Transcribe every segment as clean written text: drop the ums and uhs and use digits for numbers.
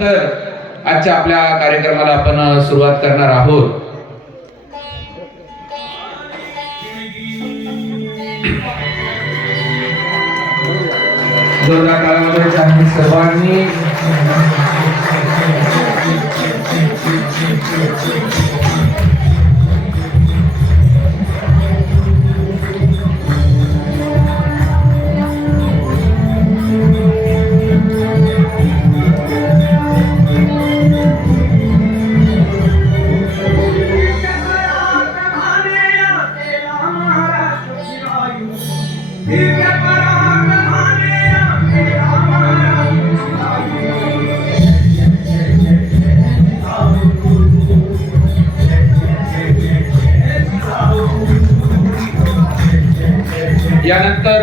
नंतर आजच्या आपल्या कार्यक्रमाला आपण सुरुवात करणार आहोत. जोरदार टाळ्या वाजवायच्या सर्वांनी. यानंतर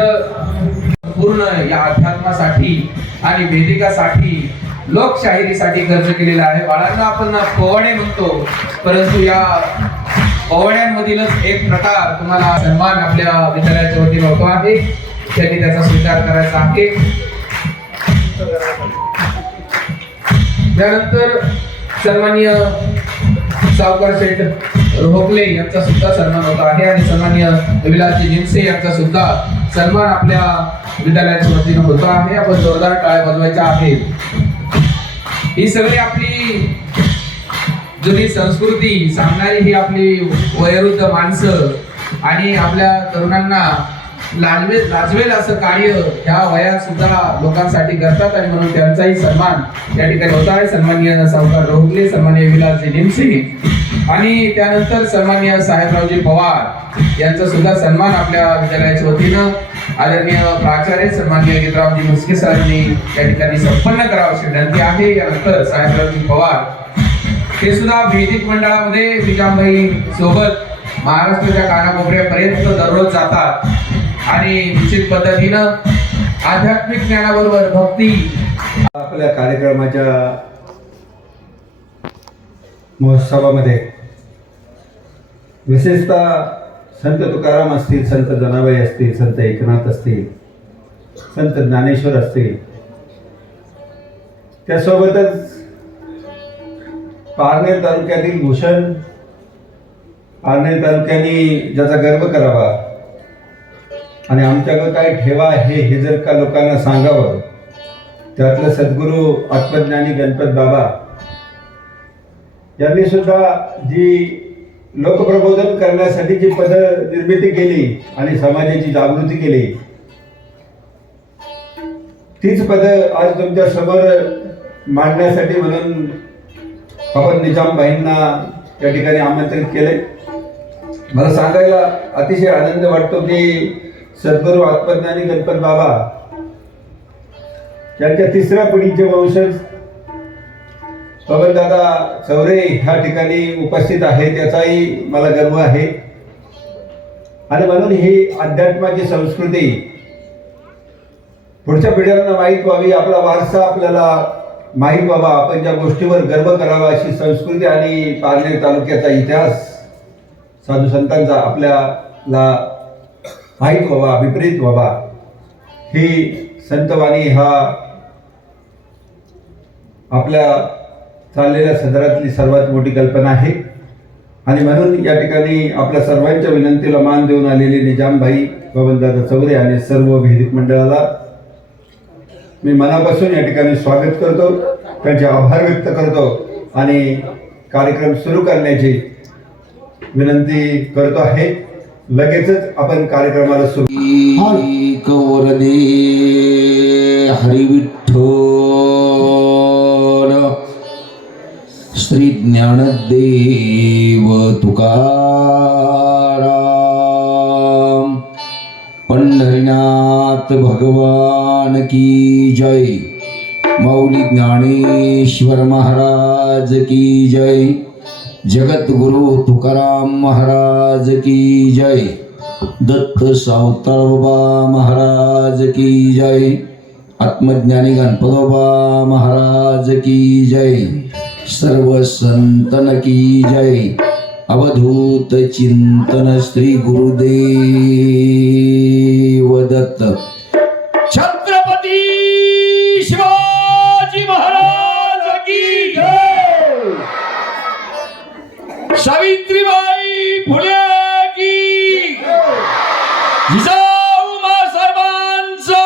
पूर्ण या अध्यात्मासाठी आणि वेदिकासाठी लोकशाहीसाठी खर्च केलेला आहे. बाळांना आपण पोवाडे म्हणतो, परंतु या पोवाड्यांमधीलच एक प्रकार तुम्हाला सन्मान आपल्या विद्यालयाच्या वतीने होतो आहे, त्यांनी त्याचा स्वीकार करायचा आहे. त्यानंतर सन्माननीय सावकार शेठ रोहकले यांचा सुद्धा सन्मान होता आहे आणि सन्माननीय विलासजी जिनसे यांचा सुद्धा सन्मान आपल्या विद्यालयाच्या वतीने होता आहे. आपण जोरदार टाळ्या वाजवायच्या आहेत. ही सगळी आपली जुनी संस्कृती सांगणारी ही आपली वयोवृद्ध माणसं आणि आपल्या तरुणांना लाजवेल असं कार्य ह्या वयात सुद्धा लोकांसाठी करतात आणि म्हणून त्यांचाही सन्मान या ठिकाणी होत आहे. सन्माननीय सावकार रोहकले, सन्माननीय विलासजी जिनसे आणि त्यानंतर सन्माननीय साहेबरावजी पवार यांचा सुद्धा सन्मान आपल्या विद्यालयाच्या वतीनं आदरणीय प्राचार्य सन्माननीय गीतरावजी मुस्के सरांनी या ठिकाणी संपन्न करावं अशी विनंती आहे. यानंतर साहेबरावजी पवार हे सुद्धा वैदिक मंडळामध्ये निजामबाई सोबत महाराष्ट्राच्या कानाकोपऱ्यापर्यंत दररोज जातात आणि निश्चित पद्धतीनं आध्यात्मिक ज्ञानाबरोबर भक्ती आपल्या कार्यक्रमाच्या महोत्सवामध्ये विशेषतः संत तुकाराम असतील, संत जनाबाई असतील, संत एकनाथ असतील, संत ज्ञानेश्वर असतील, त्यासोबतच पारनेर तालुक्यातील भूषण, पारनेर तालुक्याने ज्याचा गर्व करावा आणि आमच्याकडे काय ठेवा हे जर का लोकांना सांगावं, त्यातलं सद्गुरू आत्मज्ञानी गणपत बाबा यांनी सुद्धा जी लोकप्रबोधन करण्यासाठी जी पद निर्मिती केली आणि समाजाची जागृती केली, तीच पद आज तुमच्या समोर मांडण्यासाठी म्हणून आपण निजामबाईंना या ठिकाणी आमंत्रित केले. मला सांगायला अतिशय आनंद वाटतो की सद्गुरू आत्मज्ञानी गणपत बाबा यांच्या तिसऱ्या पिढीचे वंशज बबनदादा चौरे ह्या ठिकाणी उपस्थित आहेत, याचाही मला गर्व आहे. आणि म्हणून ही अध्यात्माची संस्कृती पुढच्या पिढ्यांना माहीत व्हावी, आपला वारसा आपल्याला माहीत व्हावा, आपण ज्या गोष्टीवर गर्व करावा अशी संस्कृती आणि पारनेर तालुक्याचा इतिहास साधू संतांचा आपल्याला माहीत व्हावा, विपरीत व्हावा, ही संतवाणी हा आपल्या चाललेल्या सदरातली सर्वात मोठी कल्पना आहे. आणि म्हणून या ठिकाणी आपल्या सर्वांच्या विनंतीला मान देऊन आलेले निजामबाई, बबनदादा चौरे आणि सर्व वैदिक मंडळाला मी मनापासून या ठिकाणी स्वागत करतो, त्यांचे आभार व्यक्त करतो आणि कार्यक्रम सुरू करण्याची विनंती करतो आहे. लगेचच आपण कार्यक्रमाला सुरू वरदे हरी विठ्ठल श्री ज्ञानदेव तुकाराम पंढरीनाथ भगवान की जय. मौली ज्ञानेश्वर महाराज की जय. जगद्गुरु तुकाराम महाराज की जय. दत्त सावतार बाबा महाराज की जय. आत्मज्ञानी गणपत बाबा महाराज की जय. सर्व संतन की जय. अवधूत चिंतन श्री गुरुदेव दत्त. छत्रपती शिवाजी महाराज की सावित्रीबाई फुले की जिजाऊ मा सर्वांचा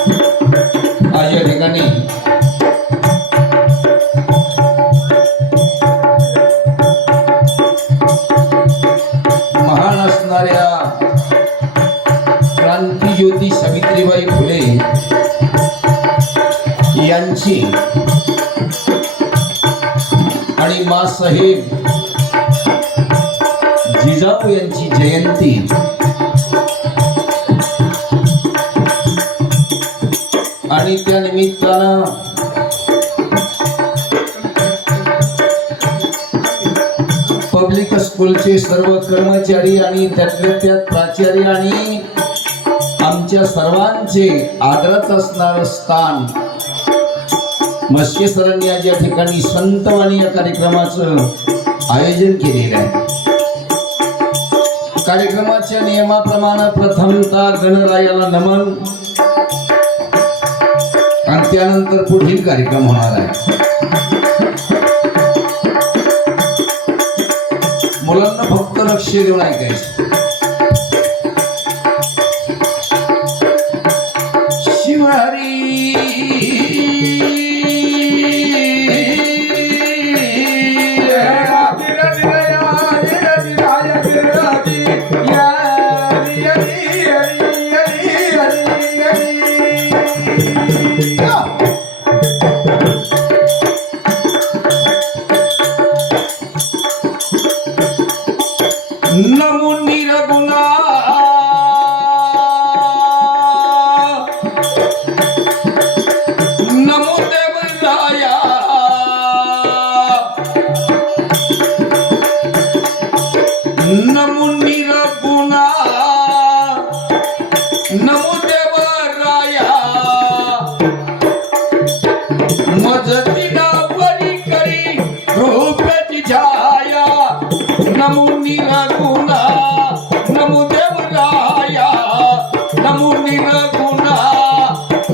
आज या ठिकाणी महान असणाऱ्या क्रांतिज्योती सावित्रीबाई फुले यांची आणि माँसाहेब जिजाऊ यांची जयंती आणि त्या निमित्तानं पब्लिक स्कूलचे सर्व कर्मचारी आणि त्यातल्या त्यात प्राचार्य आणि आमच्या सर्वांचे आदरात असणारं स्थान मस्के सरांनी आज या ठिकाणी संतवाणी या कार्यक्रमाचं आयोजन केलेलं आहे. कार्यक्रमाच्या नियमाप्रमाणे प्रथमतः गणरायाला नमन आणि त्यानंतर पुढील कार्यक्रम होणार आहे. मुलांना फक्त लक्ष देऊन ऐकायचं. शिवहरी नमो निरगुणा नमो देवराया नमो निरगुणा नमो देवराया मजती नावरी करी रूपाची छाया नमो निरगुणा नमो देवराया नमो निरगुणा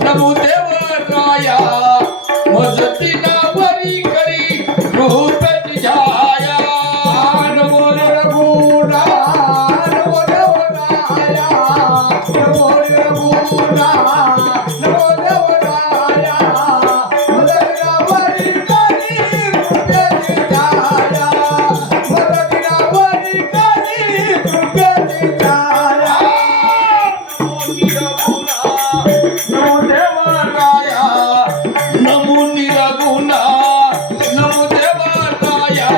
नमो देवराया मजती नावरी करी रूपाची छाया नमो निरगुणा नमो देवराया नमो निरगुणा नमो देवराया मजती नावरी करी रूपाची छाया नमो निरगुणा नमो देवराया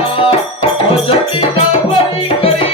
भजती नावरी करी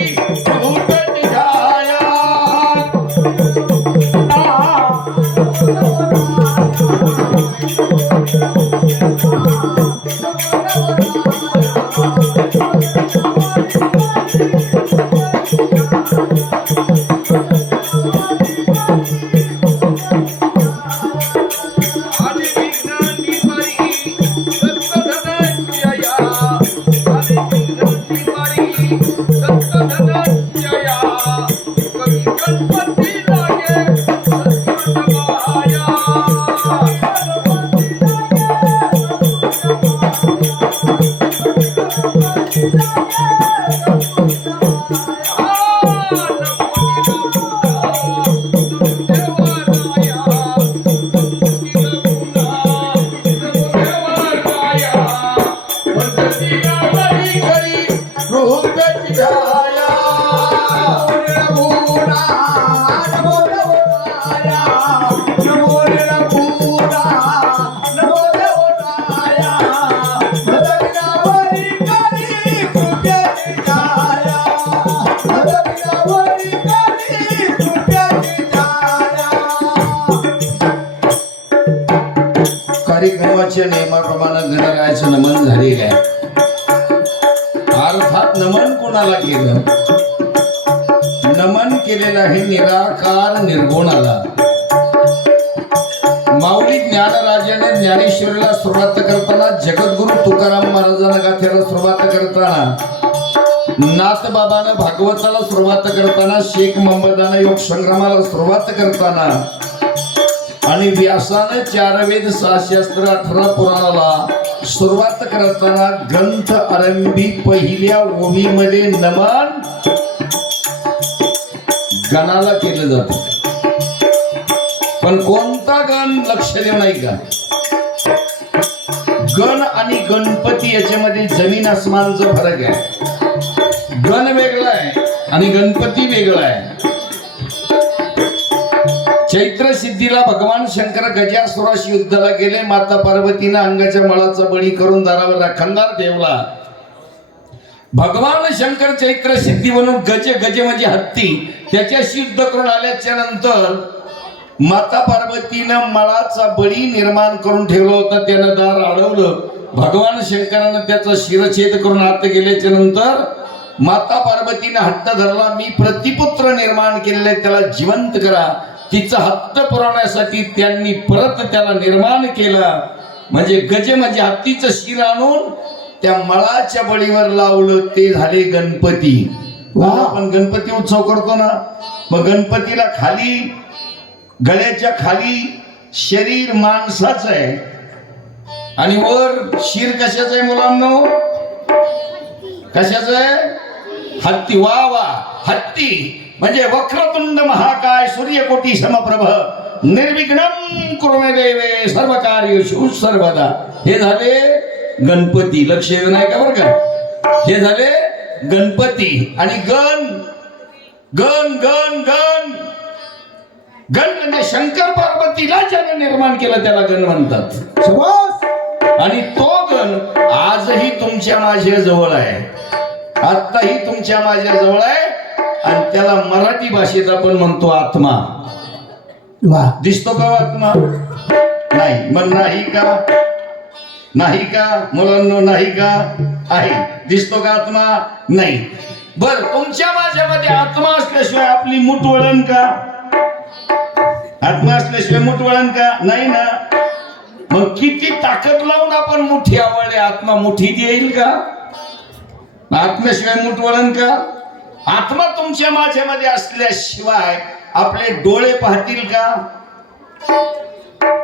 रूपाची छाया कार्यक्रमाच्या नियमाप्रमाणे गणरायाचं नमन झालेलं आहे. अर्थात नमन कोणाला केलं? नमन केलेलं आहे निराकार निर्गुणाला. माऊली ज्ञानराजाने ज्ञानेश्वरीला सुरुवात करताना, जगद्गुरु तुकाराम महाराजांना गाथ्याला सुरुवात करताना, नाथबाबानं भागवताला सुरुवात करताना, शेख मोहम्मदानं योग संग्रामाला सुरुवात करताना आणि व्यासानं 4 वेद 6 शास्त्र 18 पुराणाला सुरुवात करताना ग्रंथ आरंभी पहिल्या ओवीमध्ये नमन गणाला केलं जातं. पण कोणता गण लक्ष देऊ नाही का? गण आणि गणपती याच्यामध्ये जमीन आसमानचा फरक आहे. गण वेगळा आहे आणि गणपती वेगळा आहे. चैत्र सिद्धीला भगवान शंकर गजासुराशी युद्धाला गेले. माता पार्वतीनं अंगाच्या मळाचा बळी करून दारावर राखणदार ठेवला. भगवान शंकर चैत्र सिद्धी म्हणून गज म्हणजे हत्ती त्याच्याशी युद्ध करून आल्याच्या नंतर माता पार्वतीनं मळाचा बळी निर्माण करून ठेवला होता. त्यानं दार अडवलं. भगवान शंकरानं त्याचा शिरछेद करून आत गेल्याच्या नंतर माता पार्वतीनं हट्ट धरला, मी प्रतिपुत्र निर्माण केलेला आहे, त्याला जिवंत करा. तिचा हट्ट पुरवण्यासाठी त्यांनी परत त्याला निर्माण केलं. म्हणजे गज म्हणजे हत्तीचं शिर आणून त्या मळाच्या बळीवर लावलं, ते झाले गणपती. आपण गणपती उत्सव करतो ना, मग गणपतीला खाली गळ्याच्या खाली शरीर माणसाचं आहे आणि वर शिर कशाचं आहे मुलांनो? कशाचं आहे? हत्ती. वा वा, हत्ती म्हणजे वक्रतुंड महाकाय सूर्यकोटी समप्रभ निर्विघ्नं कुरु मे देवे सर्व कार्येषु सर्वदा. हे झाले गणपती. लक्ष येऊ नाही का बरं का? हे झाले गणपती. आणि गण गण गण गण गण म्हणजे शंकर पार्वतीला ज्याने निर्माण केलं त्याला गण म्हणतात. आणि तो गण आजही तुमच्या माझ्या जवळ आहे, आताही तुमच्या माझ्या जवळ आहे. आणि त्याला मराठी भाषेत आपण म्हणतो आत्मा. दिसतो का आत्मा? नाही. मग नाही का? नाही का मुलांनो? नाही का? आहे. दिसतो का आत्मा? नाही. बर, तुमच्या माझ्यामध्ये आत्मा असल्याशिवाय आपली मूठ वळण का? आत्मा असल्याशिवाय मूठ वळण का? नाही ना. मग किती ताकद लावून आपण मुठी आवडले, आत्मा मुठीत येईल का? आत्म्याशिवाय मूठ वळण का? आत्मा तुमच्या माझ्यामध्ये असल्याशिवाय आपले डोळे पाहतील का?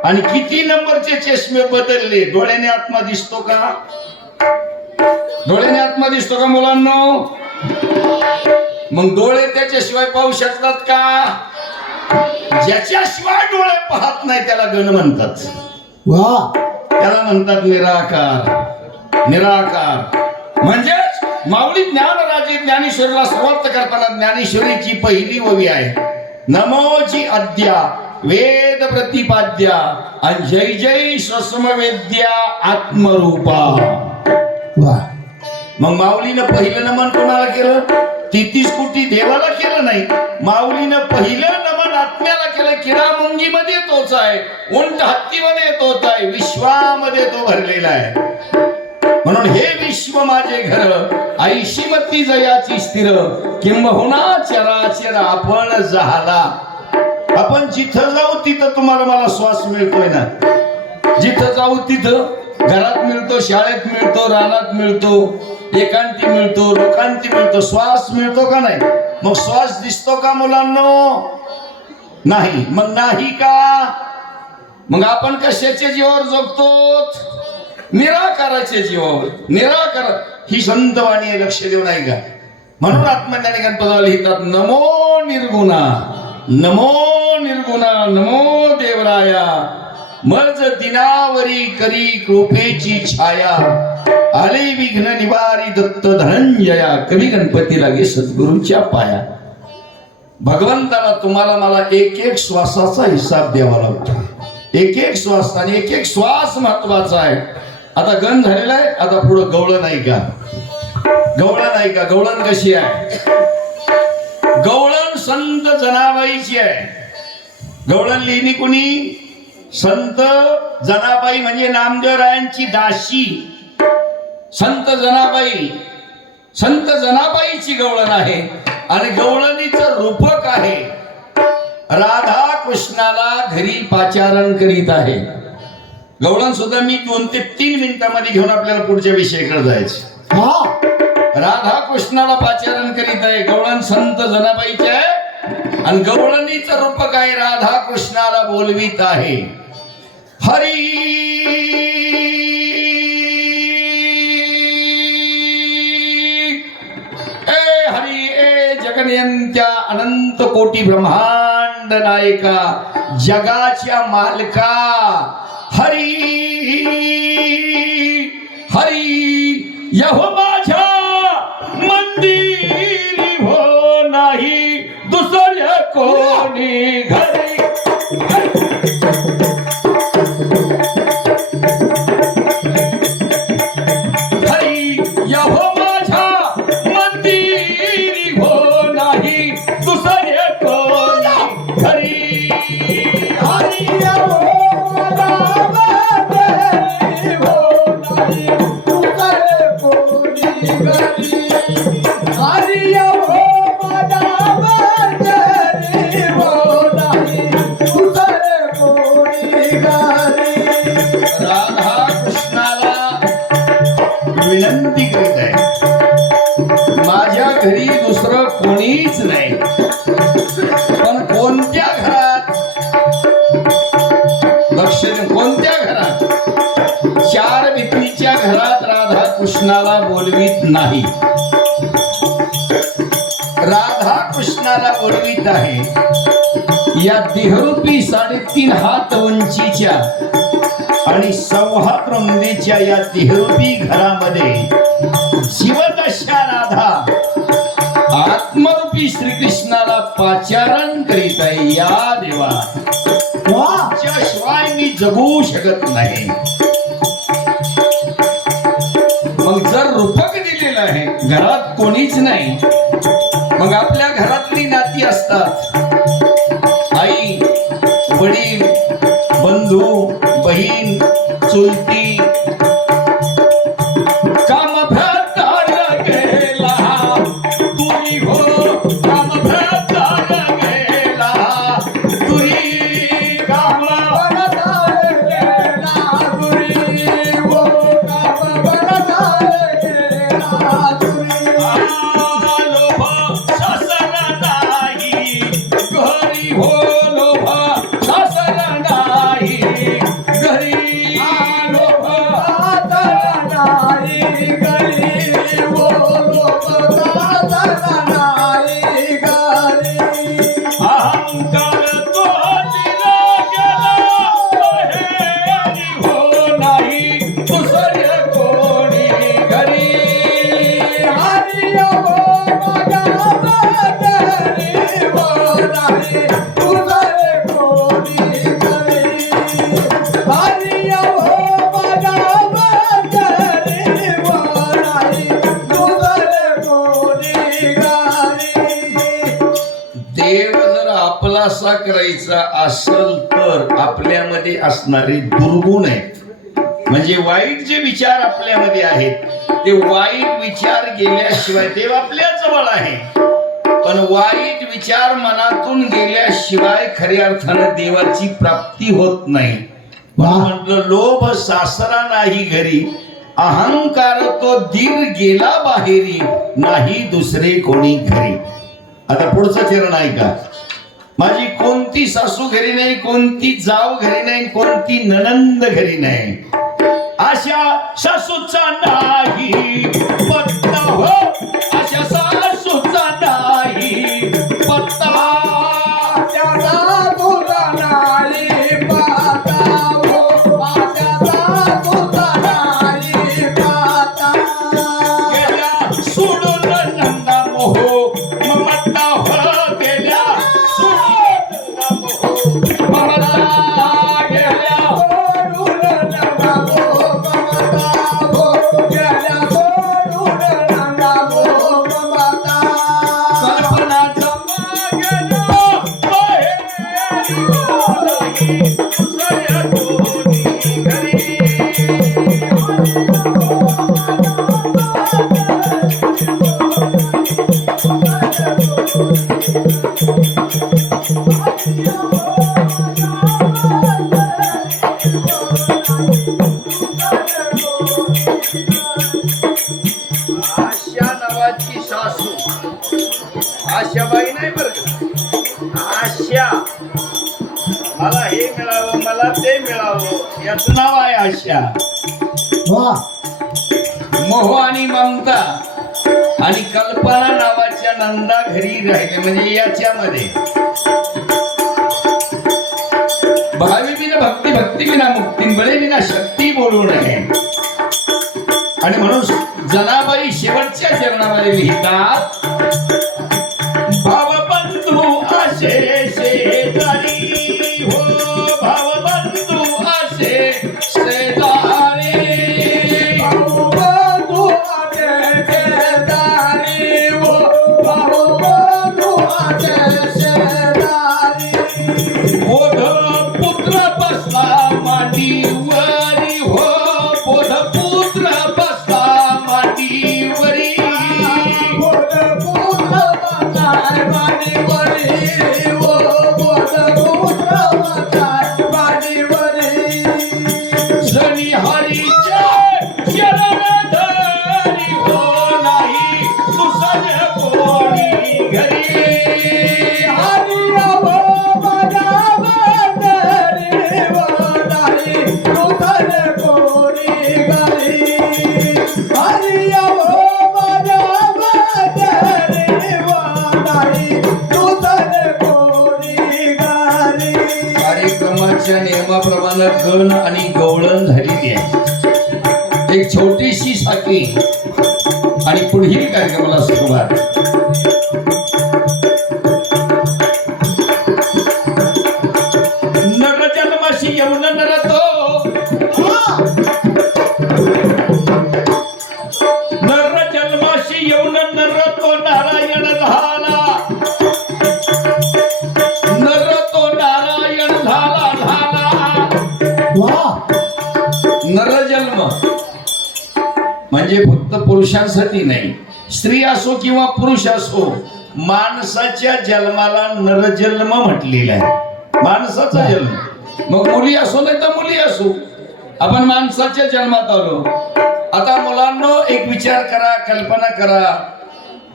आणि किती नंबरचे चष्मे बदलले, डोळ्याने आत्मा दिसतो का? डोळ्याने आत्मा दिसतो का मुलांनो? मग डोळे त्याच्याशिवाय पाहू शकतात का? ज्याच्याशिवाय डोळे पाहत नाही त्याला गण म्हणतात. त्याला म्हणतात निराकार. निराकार म्हणजेच माऊली ज्ञानराजे ज्ञानेश्वरीला सुरुवात करताना ज्ञानेश्वरीची पहिली ओवी आहे नमोची अद्या वेद प्रतिपाद्या आणि जय जय स्वसमवेद्या आत्मरूपा. मग माऊलीनं पहिलं नमन कोणाला केलं? 33 कोटी देवाला केलं नाही. माऊलीनं पहिलं नमन आत्म्याला केलं. किडा मुंगीमध्ये तोच आहे, उंट हत्तीमध्ये तोच आहे, विश्वामध्ये तो भरलेला आहे. म्हणून हे विश्व माझे घर ऐशिमती जयाची स्थिर किंबहुना चराचर आपण झाला. आपण जिथं जाऊ तिथं तुम्हाला मला श्वास मिळतोय ना. जिथं जाऊ तिथं घरात मिळतो, शाळेत मिळतो, रानात मिळतो, एकांती मिळतो, लोकांती मिळतो, श्वास मिळतो का नाही? मग श्वास दिसतो का मुलांनो? नाही. मग नाही का? मग आपण कशाच्या जीवावर जगतो? निराकाराच्या जीवावर. निराकार ही संतवाणी आहे, लक्ष देऊ नाही का? म्हणून आत्मज्ञानी गणपतीला लिहितात नमो निर्गुणा, नमो निर्गुणा, नमो देवराया, मर्ज दिनावरी करी कृपेची छाया, आले विघ्न निवारी दत्त धनंजया. कवी गणपती लागे सद्गुरूंच्या पाया. भगवंताला तुम्हाला मला एक एक श्वासाचा हिसाब द्यावा लागतो. एक एक श्वास आणि एक एक श्वास महत्वाचा आहे. आता गण झालेला आहे, आता पुढं गवळण नाही का? गवळण नाही का? गवळण कशी आहे? गवळण संत जनाबाईची आहे. गवळण लिहिली कुणी? संत जनाबाई म्हणजे नामदेवरायांची दासी संत जनाबाईची गवळण आहे आणि गवळणीचं रूपक आहे. राधा कृष्णाला घरी पाचारण करीत आहे. गवळण सुद्धा मी 2 ते 3 मिनिटांमध्ये घेऊन आपल्याला पुढच्या विषयाकडे जायचं. राधा कृष्णाला पाचारण करीत आहे. गवळण संत जनाबाईचे आहे आणि गवळणीचं रूपक आहे. राधा कृष्णाला बोलवीत आहे. हरी हरी ए जगनियंत्या अनंत कोटी ब्रह्मांड नायका जगाच्या मालका हरी हरी यहो माझ्या मंदिरी हो नाही दुसऱ्या कोणी घरी. हरी यहो माझ्या मंदिरी हो नाही दुसऱ्या कोणी घरी. हरी यहो राधा कृष्णाला विनंती करीत आहे. माझ्या घरी दुसरं कोणीच नाही. पण कोणत्या घरात लक्ष दे, कोणत्या घरात 4 भिंतीच्या घरात राधा कृष्णाला बोलवीत नाही. राधा कृष्णाला बोलवीत आहे. या देहरूपी 3.5 हात उंचीच्या आणि 6.5 हात रुंदीच्या या देहरूपी घरामध्ये जिवंत अशा राधा आत्मरूपी श्रीकृष्णाला पाचारण करीत आहे. या देवा शिवाय मी जगू शकत नाही. मग जर रूपक दिलेलं आहे, घरात कोणीच नाही, मग आपल्या घरातली नाती असतात. आई वडील बंधू बहीण चुलती. काम भ्रातार गेला तुरी हो काम भ्रातार गेला तुरी काम भ्रातार गेला तुरी हो काम भ्रातार गेला तुरी. लोभ शासन नाही घरी हो लोभ शासन नाही घरी लोभ नाही घरी हो लोभ नाही घरी. अहंकार तो दिला गेला हे हो नाही दुसऱ्या कोणी घरी. हरी हो माझ्या घरी हो नाही दुसरे कोणी घरी. हरी हो माझ्या घरी हो नाही दुसरे कोणी घरी. देव जर आपलासा करायचा असेल तर आपल्यामध्ये असणारे दुर्गुण आहेत. म्हणजे वाईट जे विचार आपल्यामध्ये आहेत ते वाईट विचार गेल्याशिवाय देव आपल्या जवळ आहे. पण वाईट विचार मनातून गेल्याशिवाय खऱ्या अर्थानं देवाची प्राप्ती होत नाही. म्हटलं लोभ सासरा नाही घरी अहंकार तो दीर गेला बाहेरी नाही दुसरे कोणी घरी. आता पुढचं चरण ऐका. माझी कोणती सासू घरी नाही, कोणती जाव घरी नाही, कोणती ननंद घरी नाही. अशा सासूचा नाही पत्ता हो अशा सासूचा नाही पत्ता. अशा सासूचा नाही पत्ता हो अशा सासूचा नाही पत्ता. गेल्या सोडून नंदा मोहो ममता हो गेल्या सोडून मोहो ममता गेल्या सोडून नंदा मोहो ममता हो गेल्या सोडून नंदा मोहो आशा नावाची सासू, आशाबाई नाही बरं का, आशा. मला हे मिळावं, मला ते मिळावं, याचं नाव आहे आशा. वा मोह आणि ममता आणि कल्पना नावाच्या नंदा घरी राहिले. म्हणजे याच्यामध्ये भावी बिना भक्ती, भक्ती बिना मुक्ती, बळे बिना शक्ती बोलू नये. आणि म्हणून जनाबाई शेवटच्या चरणामध्ये लिहितात, भावबंधू असे शेजारी हो, भावबंधू असे शेजारी, भाऊबंधू आचे शेजारी हो, भाऊबंधू आचे शेजारी. बोध पुत्र बसला मांडीवरी हो, बोध पुत्र बसला मांडीवरी, बोधपुत्र बसाय मांडीवरी हो, बोधपुत्र बसाय मांडीवरी. जणी हरीचे शरण धरी हो, नाही दुसरे कोणी घरी. हरी हो माझ्या बंदरी हो, नाही तुझे कोणी घरी. हरी हो माझ्या बंदरी हो, नाही तुझे कोणी घरी. कार्यक्रमाच्या नियमाप्रमाणे गण आणि गवळण झालेली आहे. एक छोटीशी साखी आणि पुढील कार्यक्रमाला सुरुवात. नर जन्माशी येऊन नरतो, नर जन्माशी येऊन नरतो नारायण झाला, नरतो नारायण झाला झाला. वा नरजन्म म्हणजे फक्त पुरुषांसाठी नाही, स्त्री असो किंवा पुरुष असो, माणसाच्या जन्माला नरजन्म म्हटलेला आहे. माणसाचा जन्म, मग मुली असो नाही तर मुली असो, आपण माणसाच्या जन्मात आलो. आता मुलांनो एक विचार करा, कल्पना करा,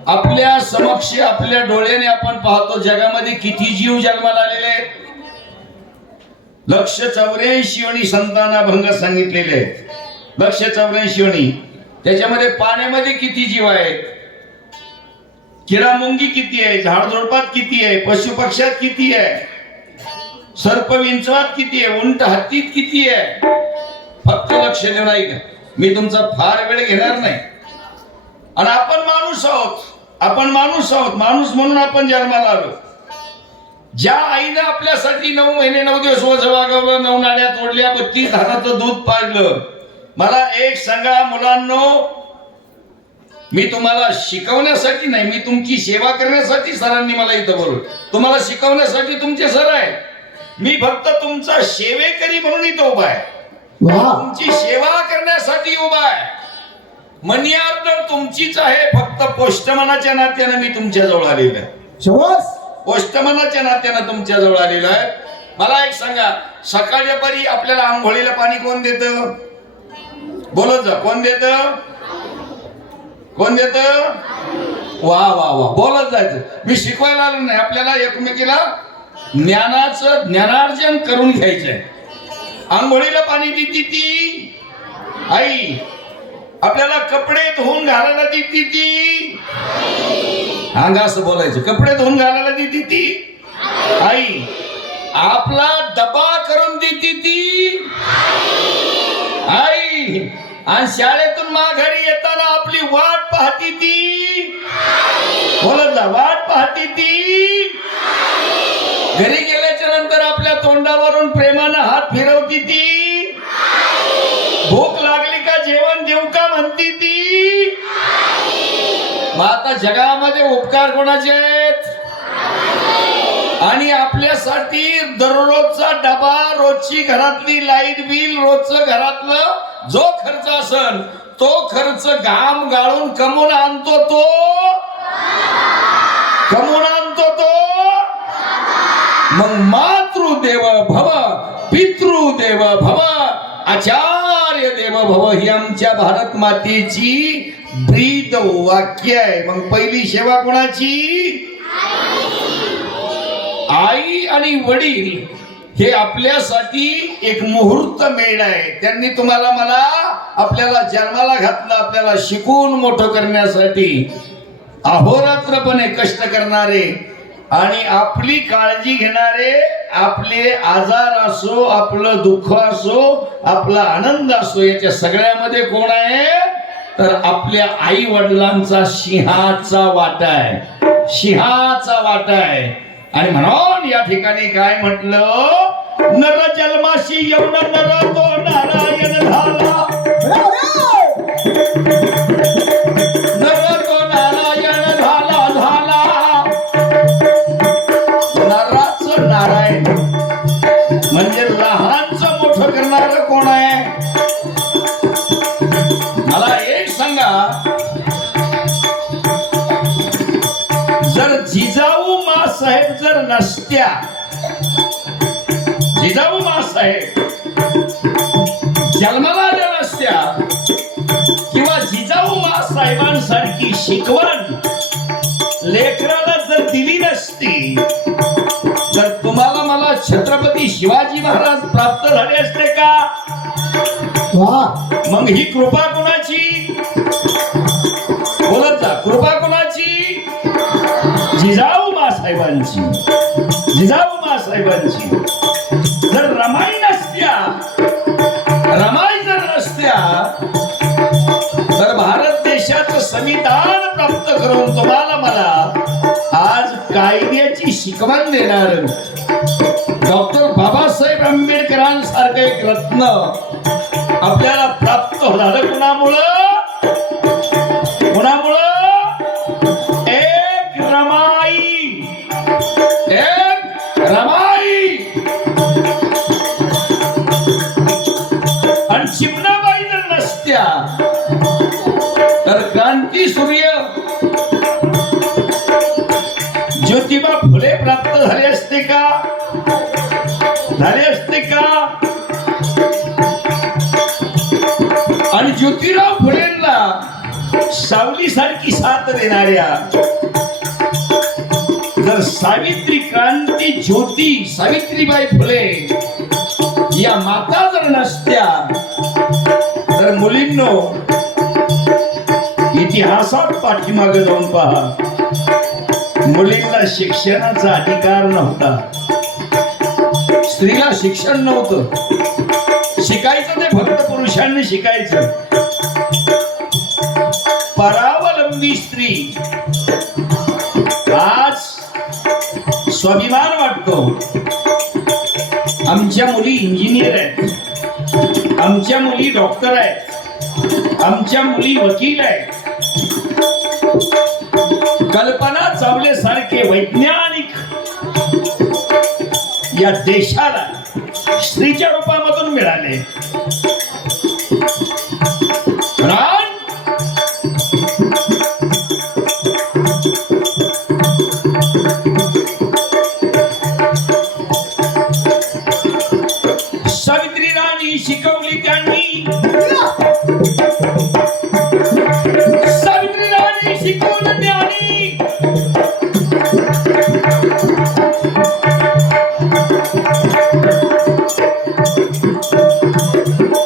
आपल्या समक्ष आपल्या डोळ्याने आपण पाहतो जगामध्ये किती जीव जन्माला आलेले आहेत. 184 योनी संतानाभंग सांगितलेले आहेत. 184 योनी. त्याच्यामध्ये पाण्यामध्ये किती जीव आहेत, किडा मुंगी किती आहे, झाडझुडपात किती आहे, पशु पक्षात किती आहे, सर्प विंचवात किती आहे, उंट हत्तीत किती आहे. फक्त लक्ष देऊन ऐका, मी तुमचा फार वेळ घेणार नाही. आणि आपण माणूस आहोत, आपण माणूस आहोत, माणूस म्हणून आपण जन्माला आलो. ज्या आईनं आपल्यासाठी 9 महिने 9 दिवस वज वागवलं, 9 नाड्या तोडल्या, 32 धाराचं दूध पाजलं. मला एक सांगा मुलांनो, मी तुम्हाला शिकवण्यासाठी नाही, मी तुमची सेवा करण्यासाठी सरांनी मला इथं बोलवलं. तुम्हाला शिकवण्यासाठी तुमचे सर आहे, मी फक्त तुमचा सेवेकरी म्हणून इथं उभा आहे. वा तुमची सेवा करण्यासाठी उभा आहे. मनी ऑर्डर तुमचीच आहे, फक्त पोस्टमनाच्या नात्यानं मी तुमच्या जवळ आलेलो आहे. शबास पोस्टमनाच्या नात्यानं तुमच्या जवळ आलेलो आहे. मला एक सांगा, सकाळच्या परी आपल्याला आंघोळीला पाणी कोण देतं? बोलत जा, कोण देतं? कोण देतं? वा वा वा, बोलत जायचं. मी शिकवायला आलो नाही, आपल्याला एकमेकीला ज्ञानार्जन करून घ्यायचंय. आंघोळीला पाणी देती ती आई, आपल्याला कपडे धुवून घालायला देती ती, अंग असं बोलायचं, कपडे धुवून घालायला देती ती आई, आपला डबा करून देती ती आई, आणि शाळेतून माघारी येताना आपली वाट पाहती ती, बोलत जा, वाट पाहती ती. घरी गेल्याच्या नंतर आपल्या तोंडावरून प्रेमानं हात फिरवती ती. भूक लागली का जेवण देऊ का म्हणती ती. मग आता जगामध्ये उपकार कोणाचे आहेत? आणि आपल्यासाठी दररोजचा डबा, रोजची घरातली लाईट बिल, रोजचं घरातलं जो खर्च असेल तो खर्च घाम गाळून कमवून आणतो तो कमवून आणतो तो मग मातृदेव भव, पितृदेव भव, आचार्य देव भव ही आमच्या भारत मातेची ब्रीद वाक्य आहे. मग पहिली सेवा कोणाची? आई आणि वडील हे आपल्यासाठी एक मुहूर्त मेळ आहे. त्यांनी तुम्हाला मला आपल्याला जन्माला घातलं, आपल्याला शिकून मोठं करण्यासाठी अहोरात्रपणे कष्ट करणारे आणि आपली काळजी घेणारे, आपले आजार असो, आपलं दुःख असो, आपला आनंद असो, याच्या सगळ्यामध्ये कोण आहे? तर आपल्या आई वडिलांचा सिंहाचा वाटा आहे, सिंहाचा वाटा आहे. आणि म्हणून या ठिकाणी काय म्हटलं? नर जन्माशी येऊन नर तो नारायण झाला, नर तो नारायण झाला झाला. नराचं नारायण म्हणजे लहानचं मोठं करणार कोण आहे? मला एक सांगा, जर जिजाऊ मासाहेब जर नसत्या, जिजाऊ मासाहेब जन्माला आल्या नसत्या किंवा जिजाऊ मासाहेबांसारखी शिकवण लेकराला जर दिली नसती तर तुम्हाला मला छत्रपती शिवाजी महाराज प्राप्त झाले असते का? वाह मग ही कृपा कोणाची? बोलत जा, कृपा कोणाची? जिजाऊ मासाहेबांची, जिजाऊ मासाहेबांची. जर रमाई नसत्या, रमाई जर नसत्या तर भारत देशाचं संविधान प्राप्त करून तुम्हाला मला आज कायद्याची शिकवण देणार डॉक्टर बाबासाहेब आंबेडकरांसारखं एक रत्न आपल्याला प्राप्त झालं. कुणामुळं? कुणामुळं? एक रमाई, एक रमाई. आणि चिमणाबाई जर नसत्या तर क्रांती सूर्य ज्योतिबा फुले प्राप्त झाले असते का? झाले असते का? आणि ज्योतिराव फुलेंना सावलीसारखी साथ देणाऱ्या जर सावित्री क्रांती ज्योती सावित्रीबाई फुले या माता जर नसत्या तर मुलींनो इतिहासात पाठीमागे जाऊन पहा, मुलींना शिक्षणाचा अधिकार नव्हता, स्त्रीला शिक्षण नव्हतं. शिकायचं ते फक्त पुरुषांनी शिकायचं. परावलंबी स्त्री आज स्वाभिमान वाटतो. आमच्या मुली इंजिनियर आहेत, आमच्या मुली डॉक्टर आहेत, आमच्या मुली वकील आहेत. कल्पना चावले सारखे वैज्ञानिक या देशाला स्त्रीच्या रूपामधून मिळाले. सावित्री राणी शिकवली त्यांनी, सावित्री राणी शिकवलं त्यांनी.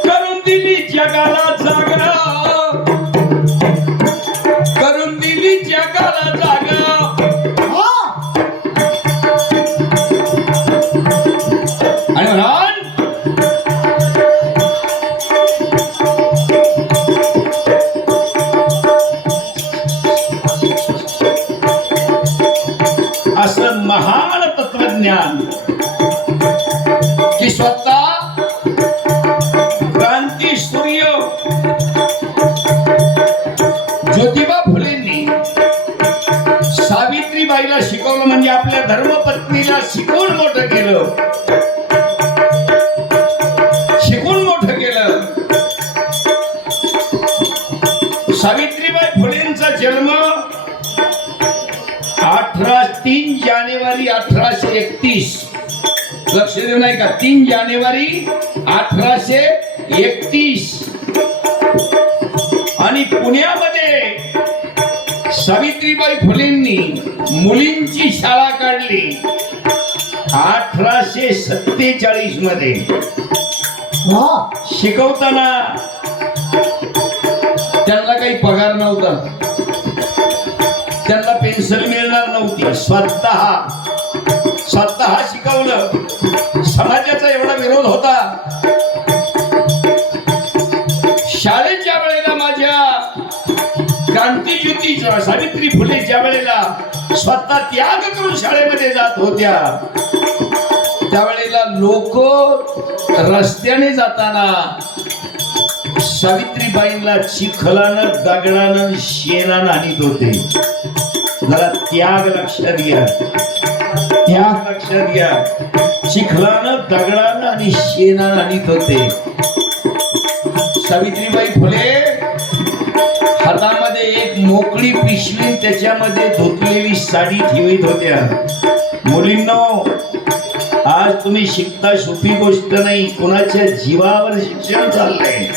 करून दिली जगाला जागा, करून दिली जगाला जागा. आणि म्हणा असं महान तत्वज्ञान की स्वतः क्रांती सूर्य ज्योतिबा फुलेंनी सावित्रीबाईला शिकवलं, म्हणजे आपल्या धर्मपत्नीला शिकवून मोठं केलं, शिकून मोठं केलं. सावित्रीबाई फुलेंचा जन्म 18 3 जानेवारी 1831, लक्ष देऊ नाही का, 3 जानेवारी 1831 आणि पुण्यामध्ये सावित्रीबाई फुलेंनी मुलींची शाळा काढली 1847 मध्ये. वाह शिकवताना त्यांना काही पगार नव्हता, त्यांना पेन्शन मिळणार नव्हती, स्वतः शिकवलं. समाजाचा एवढा विरोध होता. शाळेच्या वेळेला माझ्या क्रांतिज्योती सावित्री फुले ज्या वेळेला स्वतः त्याग करून शाळेमध्ये जात होत्या, त्यावेळेला लोक रस्त्याने जाताना सावित्रीबाईंना चिखलानं, दगडानं, शेणानं आणीत होते. जरा त्याग लक्षात घ्या, त्याग लक्षात घ्या. चिखलानं, दगडानं आणि शेणानं आणीत होते. सावित्रीबाई फुले हातामध्ये एक मोकळी पिशवी, त्याच्यामध्ये धुतलेली साडी ठेवीत होत्या. मुलींनो, आज तुम्ही शिकता सोपी गोष्ट नाही, कोणाच्या जीवावर शिक्षण चाललंय.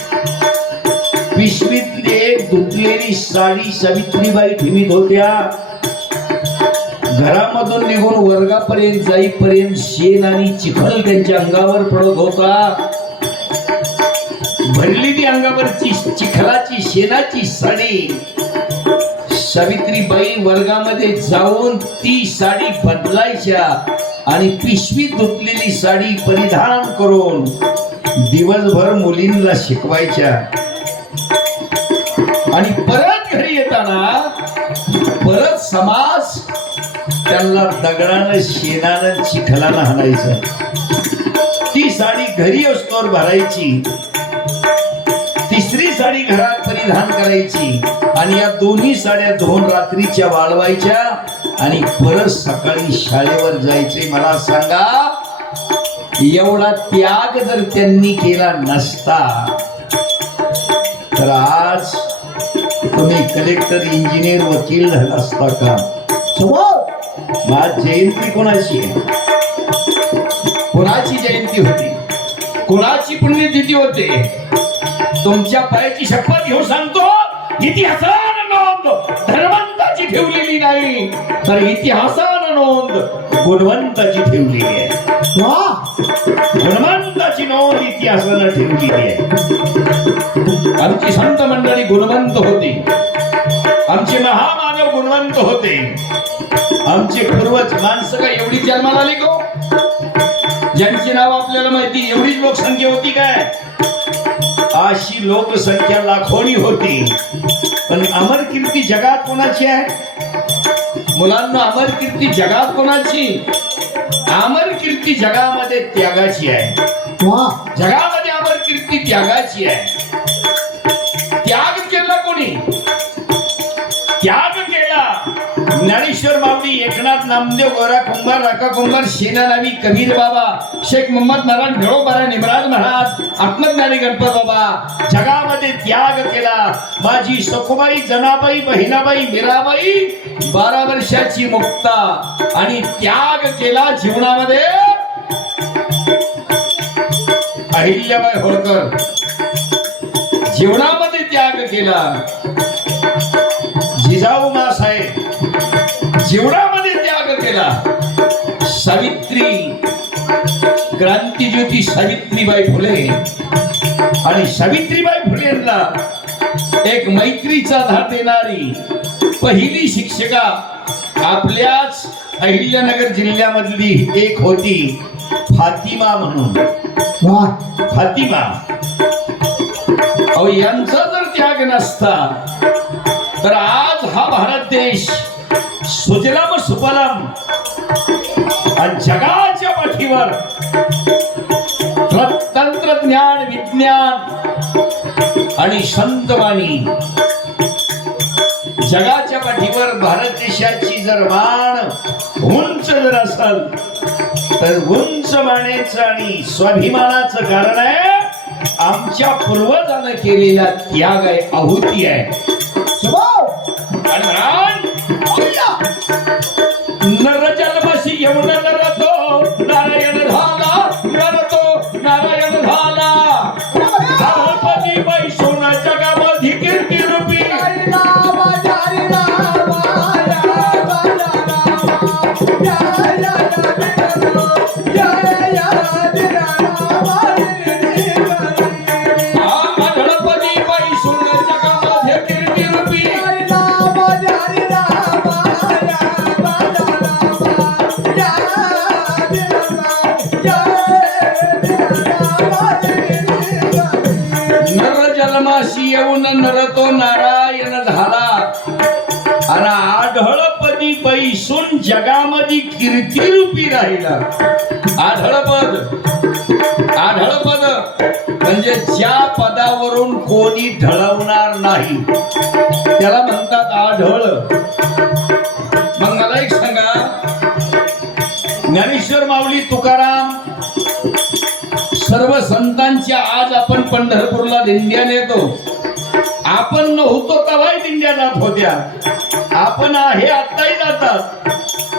पिशवीतली एक धुतलेली साडी सावित्रीबाई ठेवीत होत्या. घरामधून निघून वर्गापर्यंत जाईपर्यंत शेण आणि चिखल त्यांच्या अंगावर पडत होता. भरलेली अंगावरची चिखलाची शेणाची साडी सावित्रीबाई वर्गामध्ये जाऊन ती साडी बदलायच्या आणि पिशवीत धुतलेली साडी परिधान करून दिवसभर मुलींना शिकवायच्या. आणि परत घरी येताना परत समाज त्यांना दगडानं, शेणानं, चिखलानं हाणायचं. ती साडी घरी असतोवर भरायची, तिसरी साडी घरात परिधान करायची आणि या दोन्ही साड्या धुवून रात्रीच्या वाळवायच्या आणि परत सकाळी शाळेवर जायचे. मला सांगा, एवढा त्याग जर त्यांनी केला नसता तर आज तुम्ही कलेक्टर, इंजिनियर, वकील झाला असता का? आज जयंती कोणाची आहे? कोणाची जयंती होती? कोणाची पुण्यतिथी होते? तुमच्या पायाची शपथ घेऊन सांगतो, इतिहासानं नोंद धर्मवंताची ठेवलेली नाही, तर इतिहासानं नोंद गुणवंताची ठेवलेली आहे. गुणवंताची नोंद इतिहासानं ठेवलेली आहे. आमची संत मंडळी गुणवंत होती, आमचे महामानव गुणवंत होते. आमचे पूर्वज माणसं काय एवढी जन्माला आली का? ज्यांची नाव आपल्याला माहिती एवढीच लोकसंख्या होती काय? अशी लोकसंख्या लाखोनी होती. पण अमर कीर्ती जगात कोणाची आहे? मुलांना, अमर कीर्ती जगात कोणाची? अमर कीर्ती जगामध्ये त्यागाची आहे. जगामध्ये अमर कीर्ती त्यागाची आहे. त्याग केला कोणी? त्याग केला ज्ञानेश्वर माऊली, एकनाथ नामदेव, गोरा कुंभार, राका कुंभार, शेना नावी, कबीर बाबा, शेख मोहम्मद महाराज, ढोळोबारा, निमराज महाराज, आत्मज्ञानी गणपत बाबा. जगामध्ये त्याग केला. माझी सखुबाई, जनाबाई, बहिणाबाई, मीराबाई 12 वर्षाची मुक्ता आणि त्याग केला जीवनामध्ये. अहिल्याबाई होळकर जीवनामध्ये त्याग केला. जिजाऊ मासाहेब जीवनामध्ये त्याग केला. सावित्री, क्रांतिज्योती सावित्रीबाई फुले आणि सावित्रीबाई फुलेंना एक मैत्रीचा धार देणारी पहिली शिक्षिका आपल्याच अहिल्यानगर जिल्ह्यामधली एक होती, फातिमा म्हणून. फातिमा, अहो यांचा जर त्याग नसता तर आज हा भारत देश सुजलाम सुफलाम आणि जगाच्या पाठीवर तंत्रज्ञान, विज्ञान आणि संतवाणी, जगाच्या पाठीवर भारत देशाची जर मान उंच जर असेल तर उंच मानेचं आणि स्वाभिमानाचं कारण आहे आमच्या पूर्वजांना केलेला त्याग आहे, आहुती आहे. आणि येऊन नरतो नारायण झाला, नरतो नारायण झाला. धावपदी बैसून जगामध्ये कीर्ती रूपी आढळपदी बैसून जगामध्ये कीर्ती रूपी नर जन्माशी येऊन नरतो नारायण झाला. आणि आढळपदी बैसून जगामध्ये कीर्ती रूपी राहिला. आढळपद म्हणजे ज्या पदावरून कोणी ढळवणार नाही त्याला म्हणतात आढळ. मग मला एक सांगा, ज्ञानेश्वर माऊली तुकाराम सर्व संतांच्या आज आपण पंढरपूरला दिंड्या नेतो. आपण नव्हतो तेव्हाही दिंड्या जात होत्या. आपण आहे आताही जातात.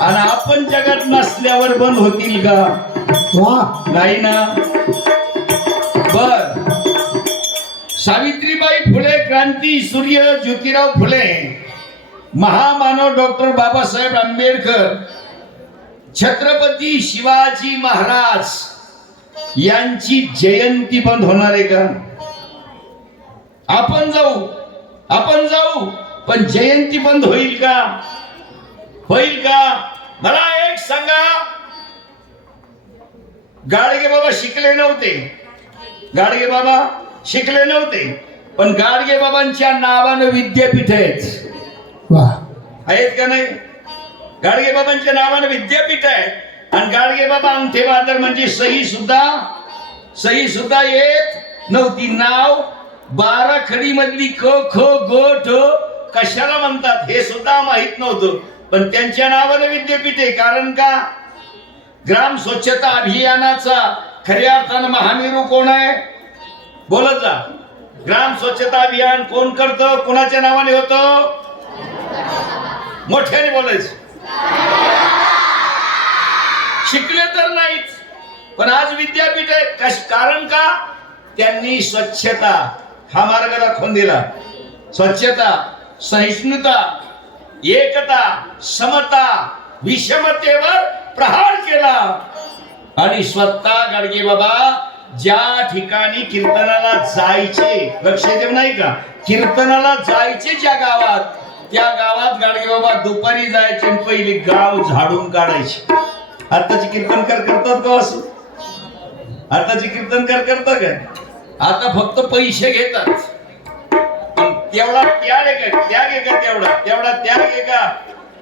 आणि आपण जगात नसल्यावर बंद होतील का? नाही ना. बर, सावित्रीबाई फुले, क्रांती सूर्य ज्योतिराव फुले, महामानव डॉक्टर बाबासाहेब आंबेडकर, छत्रपती शिवाजी महाराज यांची जयंती बंद होणार आहे का? आपण जाऊ पण जयंती बंद होईल का? होईल का? मला एक सांगा. गाडगे बाबा शिकले नव्हते, पण गाडगे बाबांच्या नावानं विद्यापीठ आहेत का नाही? गाडगे बाबांच्या नावानं विद्यापीठ आहे. आणि गाडगे बाबा अंगठे बहादर म्हणजे सही सुद्धा येत नव्हती. नाव 12 खडी मधली क ख ग ठ कशाला म्हणतात हे सुद्धा माहित नव्हतं. पण त्यांच्या नावानं विद्यापीठ आहे. कारण का? ग्राम स्वच्छता अभियानाचा खऱ्या अर्थानं महामेरू कोण आहे? बोलत जा. ग्राम स्वच्छता अभियान कोण करतं? कोणाच्या नावाने होतं? मोठ्याने बोलायचं. शिकले तर नाहीच, पण आज विद्यापीठ आहे. कारण का? त्यांनी स्वच्छता हा मार्ग दाखवून दिला. स्वच्छता, सहिष्णुता, एकता, समता, विषमतेवर प्रहार केला. आणि स्वतः गाडगे बाबा ज्या ठिकाणी कीर्तनाला जायचे, लक्ष देव नाही का, कीर्तनाला जायचे ज्या गावात, त्या गावात गाडगे बाबा दुपारी जायचे आणि पहिले गाव झाडून काढायचे. आताचे कीर्तनकार करतात का असं? आताचे कीर्तनकार करतात का? आता फक्त पैसे घेतात. तेवढा त्याग आहे का? तेवढा त्याग आहे का?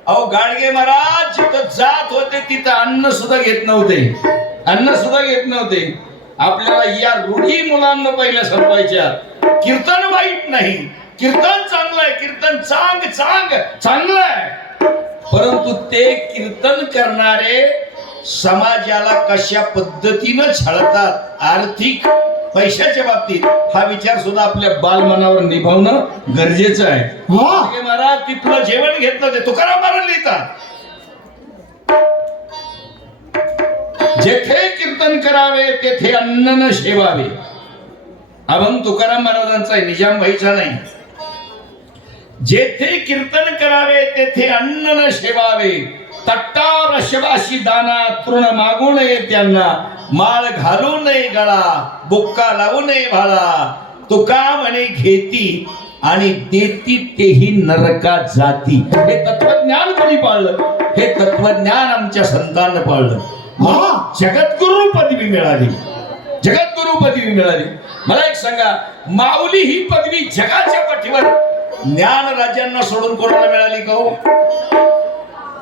अहो, गाडगे महाराज जिथं जात होते तिथं अन्न सुद्धा घेत नव्हते. आपल्याला या रूढी मुलांना पहिल्या संपवायच्या. कीर्तन वाईट नाही, कीर्तन चांगलं आहे, कीर्तन चांगलं आहे. परंतु ते कीर्तन करणारे समाजाला कशा पद्धतीनं छळतात आर्थिक पैशाच्या बाबतीत, हा विचार सुद्धा आपल्या बालमनावर निभावणं गरजेचं आहे. महाराज तिथलं जेवण घेतलं ते तुकाराम महाराज लिहितात. जेथे कीर्तन करावे तेथे अन्न न शेवावे. अभंग तुकाराम महाराजांचा आहे, निजाम भाईचा नाही. जेथे कीर्तन करावे तेथे अन्न न शेवावे. तट्टा रशवाशी दाना तृण मागू नये त्यांना. माळ घालू नये गळा, बुक्का लावू नये भाळा. तुका म्हणे घेती आणि देती तेही नरका जाती. हे तत्वज्ञान कोणी पाळलं? हे तत्वज्ञान आमच्या संतांना पाळलं. जगद्गुरु पदवी मिळाली. मला एक सांगा, माऊली ही पदवी जगाच्या पाठीवर ज्ञान राजांना सोडून कोणाला मिळाली का हो?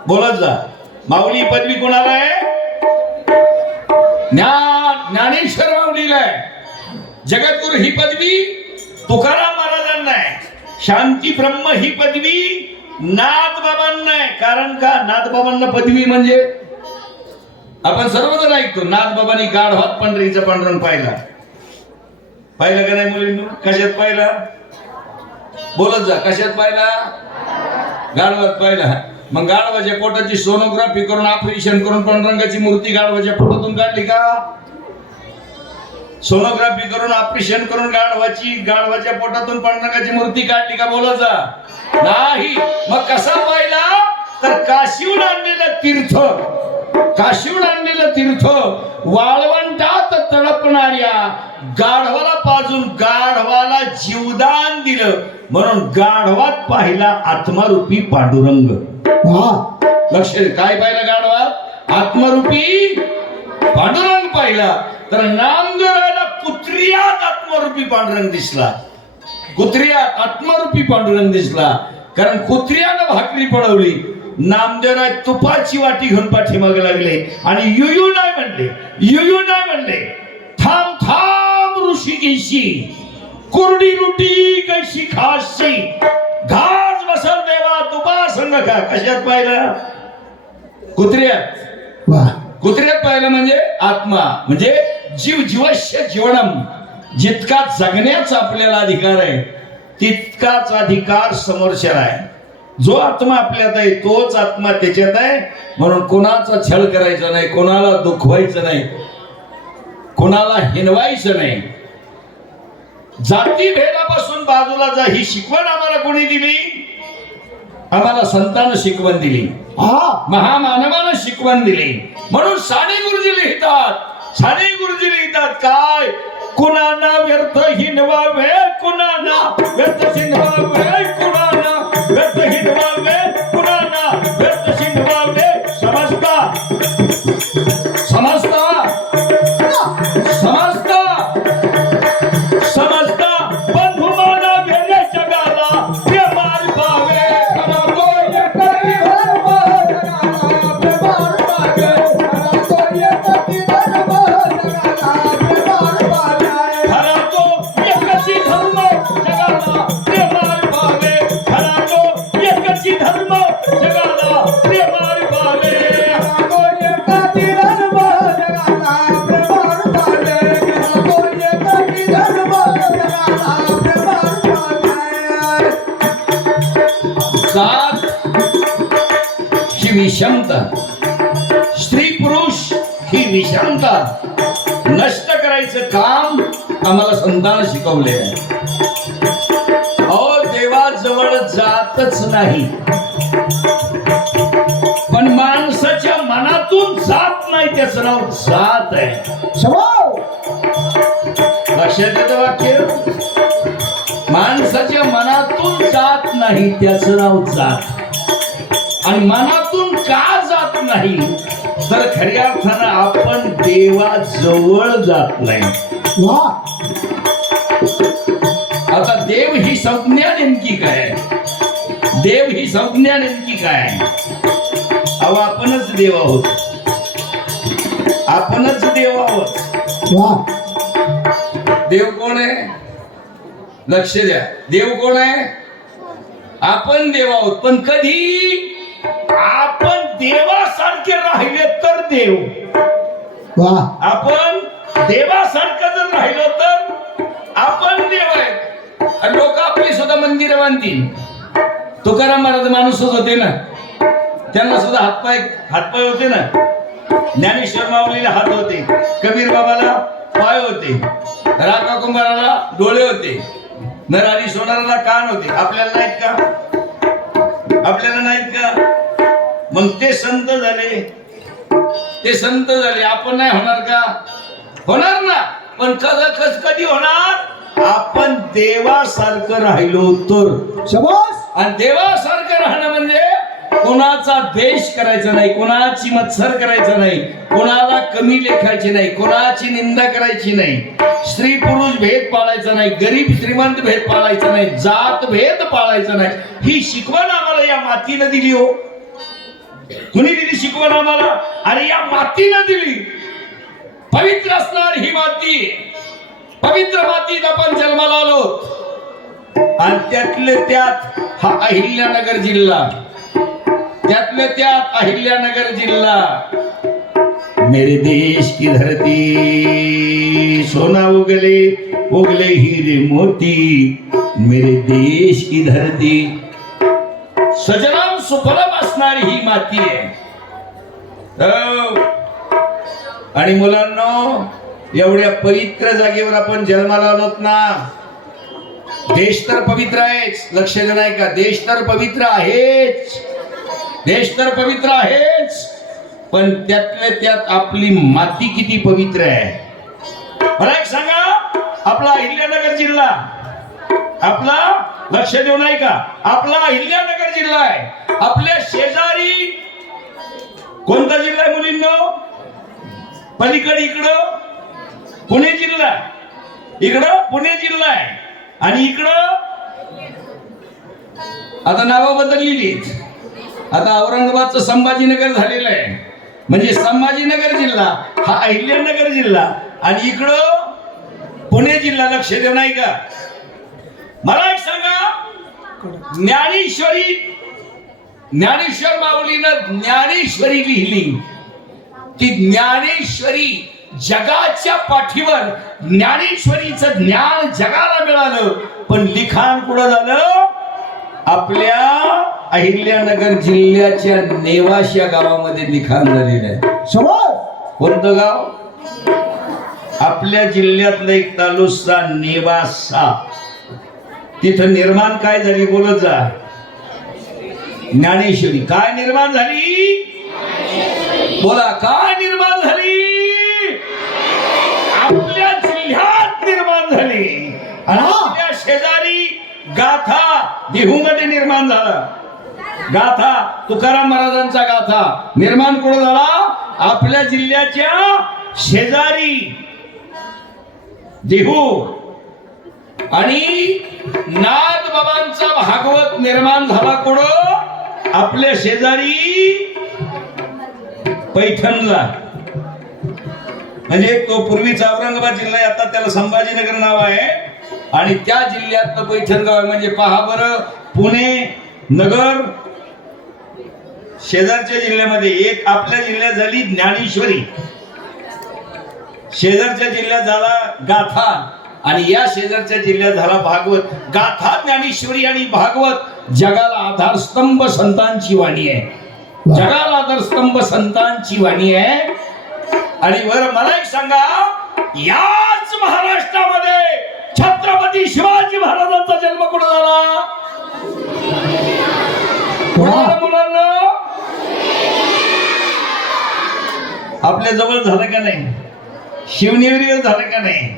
बोलत जा. माऊली पदवी कोणाला आहे? ज्ञानेश्वर माऊलीला आहे. जगद्गुरु ही पदवी तुकाराम महाराजांना आहे. शांती ब्रह्म ही पदवी नाथबाबांना आहे. कारण का? नाथबाबांना पदवी म्हणजे आपण सर्वजण ऐकतो, नाथबाबांनी गाढवात पंढरीचं पांडुरंग पाहिलं का नाही मुलींनो? कशात पाहिला? बोलत जा. कशात पाहिला? गाढवात पाहिला. मग गाढवाच्या पोटाची सोनोग्राफी करून ऑपरेशन करून पांडुरंगाची मूर्ती गाढवाच्या पोटातून काढली का? सोनोग्राफी करून ऑपरेशन करून गाढवाच्या पोटातून पांडुरंगाची मूर्ती काढली का? बोलायचा नाही. मग कसा पाहिला तर काशीहून आणलेलं तीर्थ वाळवंटात तडपणाऱ्या गाढवाला पाजून गाढवाला जीवदान दिलं म्हणून गाढवात पाहिला आत्मारूपी पांडुरंग. लक्ष दे, काय पाहिलं गाढवात? आत्मारूपी पांडुरंग पाहिला. तर नामदेवाला कुत्रियात आत्मारूपी पांडुरंग दिसला. कुत्रियात आत्मारूपी पांडुरंग दिसला. कारण कुत्र्यानं भाकरी पडवली. नामदेवराय तुपाची वाटी घेऊन पाठीमागे लागले आणि युयू नाही म्हणले. थांब थांब ऋषिकेशी, कुरडी रुटी कैशी खाशी, घास बसल देवा तुपा संग खा. कशात पाहिलं? कुत्र्यात पाहिलं म्हणजे आत्मा, म्हणजे जीवस्य जीवनम. जितका जगण्याचा आपल्याला अधिकार आहे तितकाच अधिकार समोरच्याला आहे. जो आत्मा आपल्यात आहे तोच आत्मा त्याच्यात आहे. म्हणून कोणाचा छळ करायचा नाही, कोणाला दुखवायचं नाही, कोणाला हिनवायचं नाही. जाती भेदापासून बाजूला जा ही शिकवण आम्हाला कोणी दिली? आम्हाला संतांना शिकवण दिली, महामानवानं शिकवण दिली. म्हणून साने गुरुजी लिहितात काय? कुणाना व्यर्थ हिनवावे, कुणाना व्यर्थ हिनवावे, कुणाना व्यर्थ हिनवावे, कुणाना व्यर्थ हिनवावे. समजता बंधुमाना गेले जगाला प्रेमार भावे. खरा तो एकटी धर्म जगाला प्रेमार भावे. खरा तो एकटी धर्म जगाला प्रेमार भावे. खरा तो एकटी धर्म जगाला प्रेमार भावे. खरा तो एकटी धर्म जगाला प्रेमार भावे. खरा तो एकटी धर्म जगाला प्रेमार भावे. खरा तो एकटी धर्म जगाला प्रेमार भावे. जात ही विषमता, स्त्री पुरुष ही विषमता नष्ट करायचं काम आम्हाला संतांना शिकवले आहे. अहो देवाजवळ जातच नाही, पण माणसाच्या मनातून जात नाही त्याचं नाव जात आहे. लक्षात येतं वाक्य? माणसाच्या मनातून जात नाही त्याचं नाव जात. आणि मनातून का जात नाही तर खऱ्या अर्थानं आपण देवाजवळ जात नाही. आता देव ही संज्ञा नेमकी काय? देव ही संज्ञा नेमकी काय? अहो आपणच देव आहोत, आपणच देव आहोत. देव कोण आहे? लक्ष द्या, देव कोण आहे? आपण देव आहोत. पण कधी आपण देवासारखे राहिले तर देव. आपण देवासारखं जर राहिलो तर आपण देव आहे. आणि लोक आपली सुद्धा मंदिरं बांधतील. तुकाराम महाराज माणूसच होते ना, त्यांना सुद्धा हातपाय होते ना. ज्ञानेश्वर माऊलीला हात होते, कबीर बाबाला पाय होते, राका कुंभाराला डोळे होते, नरहरी सोनाराला कान होते. आपल्याला नाहीत का? आपल्याला नाहीत का? मग ते संत झाले, आपण नाही होणार का? होणार ना. पण कधी होणार? आपण देवासारखं राहिलो तर. आणि देवासारखं राहणं म्हणजे कोणाचा द्वेष करायचा नाही, कोणाची मत्सर करायचा नाही, कोणाला कमी लेखायची नाही, कोणाची निंदा करायची नाही, स्त्री पुरुष भेद पाळायचा नाही, गरीब श्रीमंत भेद पाळायचा नाही, जात भेद पाळायचा नाही. ही शिकवण आम्हाला या मातीनं दिली. हो, कुणी दिली शिकवण आम्हाला? अरे या मातीनं दिली. पवित्र असणार ही माती, पवित्र मातीत आपण जन्माला आलो. आणि त्यातले त्यात हा अहिल्यानगर जिल्हा, त्यातले त्यात अहिल्यानगर जिल्हा. मेरे देश की धरती सोना उगले हीरे मोती. मेरे देश की धरती सजनाम सुफलम असणारी ही माती आहे. हो. आणि मुलांनो, एवढ्या पवित्र जागेवर आपण जन्माला आलोत ना. देश तर पवित्र आहेच, लक्ष देणार का? देश तर पवित्र आहेच, देश तर पवित्र आहेच, पण त्यातल्या त्यात आपली माती किती पवित्र आहे. मला एक सांगा, आपला अहिल्यानगर जिल्हा, आपला लक्ष देऊ नाही का, आपला अहिल्यानगर जिल्हा आहे. आपल्या शेजारी कोणता जिल्हा आहे मुलींनो? पलीकडे इकडं पुणे जिल्हा, इकडं पुणे जिल्हा आहे, आणि इकडं आता नावं बदललेली. आता औरंगाबादचं संभाजीनगर झालेलं आहे. म्हणजे संभाजीनगर जिल्हा हा अहिल्यानगर जिल्हा, आणि इकडं पुणे जिल्हा. लक्ष देऊ नाही का? मला एक सांगा, ज्ञानेश्वर माऊलीनं ज्ञानेश्वरी लिहिली. ती ज्ञानेश्वरी जगाच्या पाठीवर, ज्ञानेश्वरीचं ज्ञान जगाला मिळालं, पण लिखाण कुठं झालं? आपल्या अहिल्यानगर जिल्ह्याच्या नेवाश या गावामध्ये लिखाण झालेलं आहे. समोर कोणतं गाव? आपल्या जिल्ह्यातलं एक तालुका नेवासा. तिथं निर्माण काय झाली? बोलत जा. ज्ञानेश्वरी काय निर्माण झाली? बोला, काय निर्माण झाली? आपल्या जिल्ह्यात निर्माण झाली. आणि आपल्या शेजारी गाथा देहू मध्ये निर्माण झाला. गाथा तुकाराम महाराजांचा गाथा निर्माण कुठं झाला? आपल्या जिल्ह्याच्या शेजारी देहू. आणि नाथ बाबांचा भागवत निर्माण झाला कुठं? आपल्या शेजारी पैठणला. म्हणजे तो पूर्वीचा औरंगाबाद जिल्हा आहे, आता त्याला संभाजीनगर नाव आहे, आणि त्या जिल्ह्यातलं पैठण गाव आहे. म्हणजे पहा बरं, पुणे नगर शेजारच्या जिल्ह्यामध्ये. एक आपल्या जिल्ह्यात झाली ज्ञानेश्वरी, शेजारच्या जिल्ह्यात झाला गाथा, आणि या शेजारच्या जिल्ह्यात झाला भागवत. गाथा, ज्ञानेश्वरी आणि भागवत जगाला आधारस्तंभ संतांची वाणी आहे. जगाला आधारस्तंभ संतांची वाणी आहे. आणि वर मला एक सांगा, याच महाराष्ट्रामध्ये छत्रपती शिवाजी महाराजांचा जन्म कुठं झाला? मुलांना आपल्या जवळ झालं का नाही? शिवनेरीवर झालं का नाही?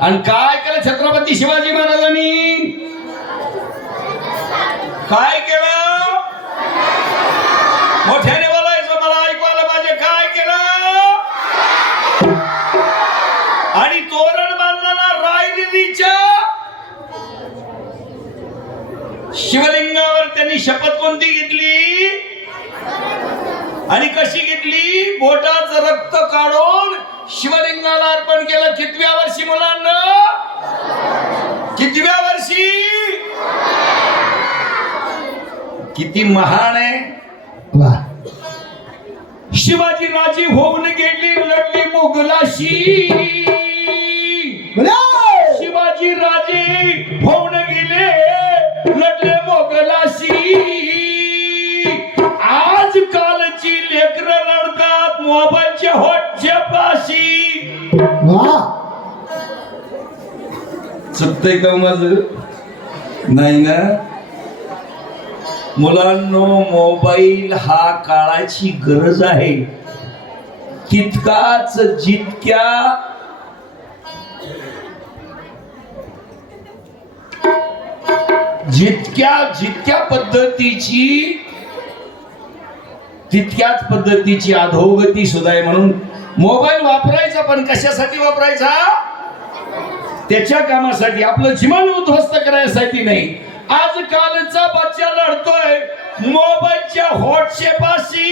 आणि काय केलं छत्रपती शिवाजी महाराजांनी? काय केलं? मोठ्याने बोलायचं, मला ऐकवायला पाहिजे. काय केलं? आणि तोरण बांधला रायदेवीच्या शिवलिंगावर. त्यांनी शपथ कोणती घेतली आणि कशी घेतली? बोटाचं रक्त काढून शिवलिंगाला अर्पण केलं. कितव्या वर्षी मुलांना? कितव्या वर्षी? किती महान आहे. शिवाजी राजे होऊन गेली, लढली मुघलाशी. शिवाजी राजे होऊन गेले, लढले मुघलाशी. आजकालची लेकरं लढतात मोबाईलच्या होटच्या पाशी. चुकतंय का माझं? नाही ना मुलांनो, मोबाईल हा काळाची गरज आहे. तितकाच जितक्या तितक्याच पद्धतीची अधोगती सुद्धा आहे. म्हणून मोबाईल वापरायचा, पण कशासाठी वापरायचा? त्याच्या कामासाठी, आपलं जीवन उद्ध्वस्त करायसाठी नाही. आजकालचा बच्चा लढतोय मोबाईलच्या हॉटशे पाशी.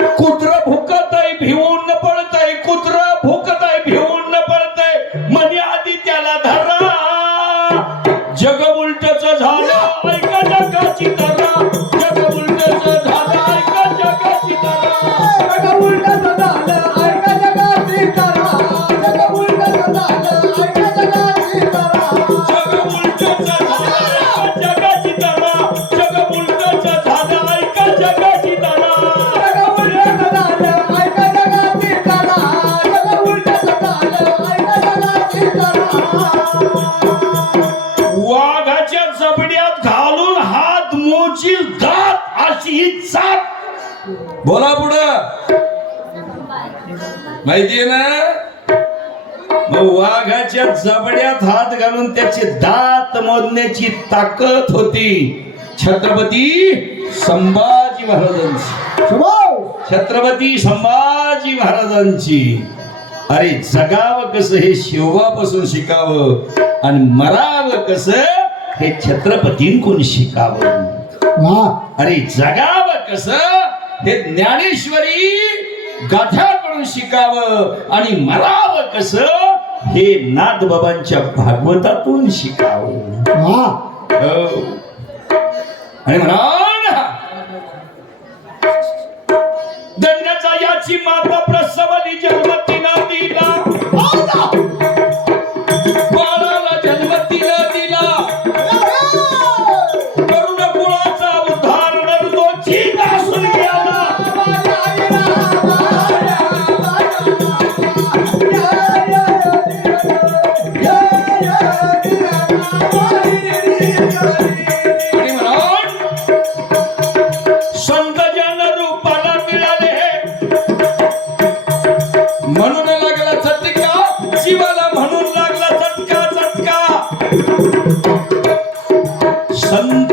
कुत्र भुकतय भिवून न पळतय, कुत्र भुकतय भिवून न पळतय. म्हणे आधी त्याला धरा, जग उलटच झालं ऐका जगाची तरा. जग उलटच झालं ऐका जगाची तरा. जग उलटच झालं ऐका जगाची तरा. जग उलटच झालं ऐका जगाची तरा. जग उलटच झालं ऐका जगाची तरा. जग उलट बोला पुढं. माहितीये ना? मग वाघाच्या जबड्यात हात घालून त्याचे दात मोजण्याची ताकद होती छत्रपती संभाजी महाराजांची. शबाश. छत्रपती संभाजी महाराजांची. अरे जगावं कसं हे शिवबापासून शिकावं आणि मरावं कसं हे छत्रपतींकडून शिकावं. वाह. अरे जगावं कसं हे ज्ञानेश्वरी गाथ्याकडून शिकावं आणि मरावं कसं हे नाथबाबांच्या भागवतातून शिकावं. वाह. हो. आणि म्हणा ना, धन्याचा याची माता प्रसवली जन्म तिनं दिला, बाळाला जन्म तिनं दिला, करुण कुळाचा उद्धार नरदोची दासून गेला. आणि म्हणून संत जन रूपाला मिळाले म्हणून लागला चटका, शिवाला म्हणून लागला चटका चटका. संत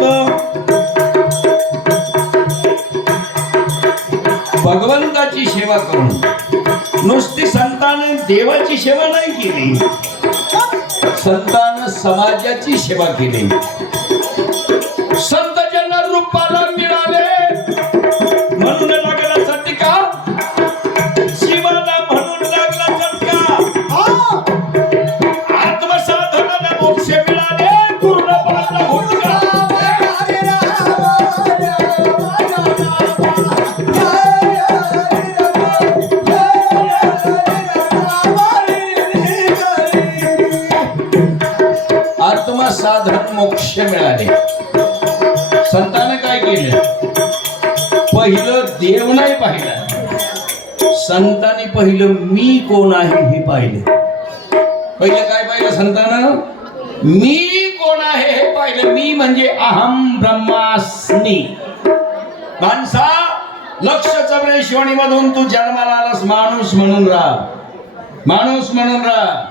भगवंताची सेवा करून नुसती संतांनी देवाची सेवा नाही केली, संतांनी समाजाची सेवा केली. संत जन रूपाला मिळाले म्हणून लागला चटका, शिवाला म्हणून लागला चटका. आत्मसाधनाला मोक्ष मिळाले, पूर्ण पाळला घोटका. आत्मसाधन मोक्ष मिळाले. संतांनी काय केलं? पहिलं देव नाही पाहिलं, संतांनी पहिलं मी कोण आहे हे पाहिलं. पहिलं काय पाहिलं संतानं? मी कोण आहे हे पाहिलं. मी म्हणजे अहम ब्रह्मास्मी. माणसा लक्ष चौऱ्याऐंशी मधून तू जन्माला आलास माणूस म्हणून राहा, माणूस म्हणून राहा,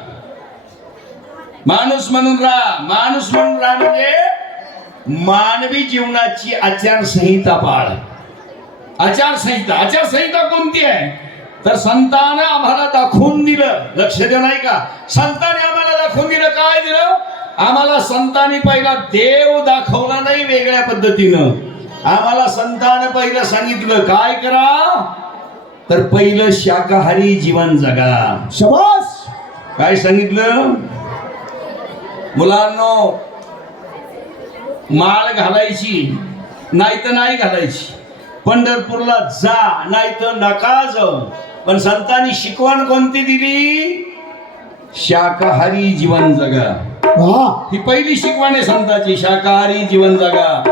माणूस म्हणून राहा. माणूस म्हणून राहा म्हणजे मानवी जीवनाची आचारसंहिता पाळ. आचारसंहिता, आचारसंहिता कोणती आहे? तर संतांनी आम्हाला दाखवून दिलं. लक्ष द्या नाही का? संतांनी आम्हाला दाखवून दिलं. काय दिलं आम्हाला? संतांनी पहिला देव दाखवला नाही वेगळ्या पद्धतीनं. आम्हाला संतांनी पहिलं सांगितलं काय करा? तर पहिलं शाकाहारी जीवन जगा. शबाश. काय सांगितलं? मुलांनो, माळ घालायची नाही तर नाही घालायची, पंढरपूरला जा नाही तर नका जाऊ. पण संतांनी शिकवण कोणती दिली? शाकाहारी जीवन जगा. वाह. ही पहिली शिकवण आहे संतांची, शाकाहारी जीवन जगा.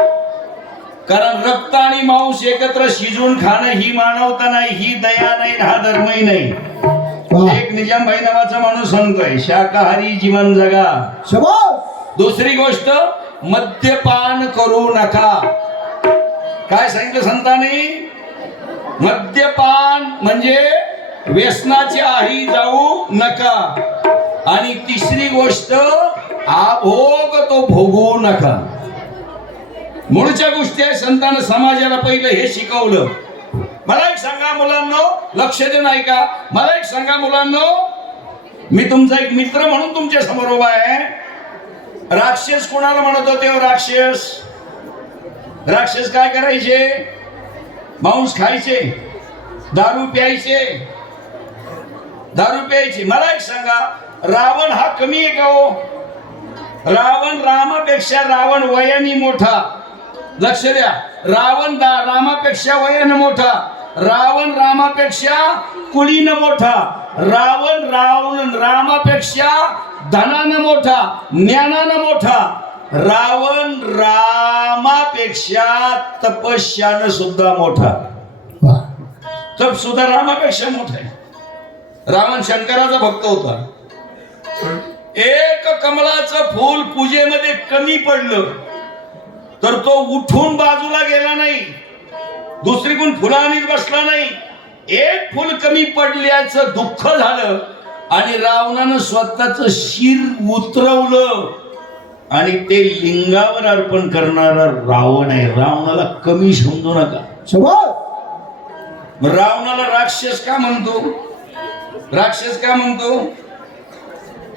कारण रक्त आणि मांस एकत्र शिजून खाणं ही मानवता नाही, ही दया नाही, हा धर्मही नाही. वाह. एक निजामभाई नावाचा माणूस सांगतोय शाकाहारी जीवन जगा. शबाश. दुसरी गोष्ट, मद्यपान करू नका. काय सांगितलं संतांनी? मद्यपान म्हणजे व्यसनाच्या आही जाऊ नका. आणि तिसरी गोष्ट, आभोग तो भोगू नका. मूळच्या गोष्टी आहे. संतांनी समाजाला पहिलं हे शिकवलं. मला एक सांगा मुलांनो, लक्ष देऊन ऐका. मला एक सांगा मुलांनो, मी तुमचा एक मित्र म्हणून तुमच्या समोर उभा आहे. राक्षस कोणाला म्हणत होते? राक्षस, राक्षस काय करायचे? मांस खायचे, दारू प्यायचे, दारू प्यायचे. मला एक सांगा, रावण हा कमी आहे का हो? रावण रामापेक्षा रावण वयाने मोठा. लक्ष द्या, रावण रामापेक्षा वयाने मोठा, रावण रामापेक्षा कुळीनं मोठा, रावण रामापेक्षा धनानं मोठा, ज्ञानानं मोठा, रावण रामापेक्षा तपस्यानं सुद्धा मोठा. वाह. तप सुद्धा रामापेक्षा मोठा आहे. रावण शंकराचा भक्त होता. एक कमळाचं फूल पूजेमध्ये कमी पडलं तर तो उठून बाजूला गेला नाही, दुसरीकडून फुलांनीच बसला नाही, एक फुल कमी पडल्याचं दुःख झालं आणि रावणानं स्वतःच शिर उतरवलं आणि ते लिंगावर अर्पण करणारा रावण आहे. रावणाला कमी समजू नका. रावणाला राक्षस का म्हणतो? राक्षस का म्हणतो?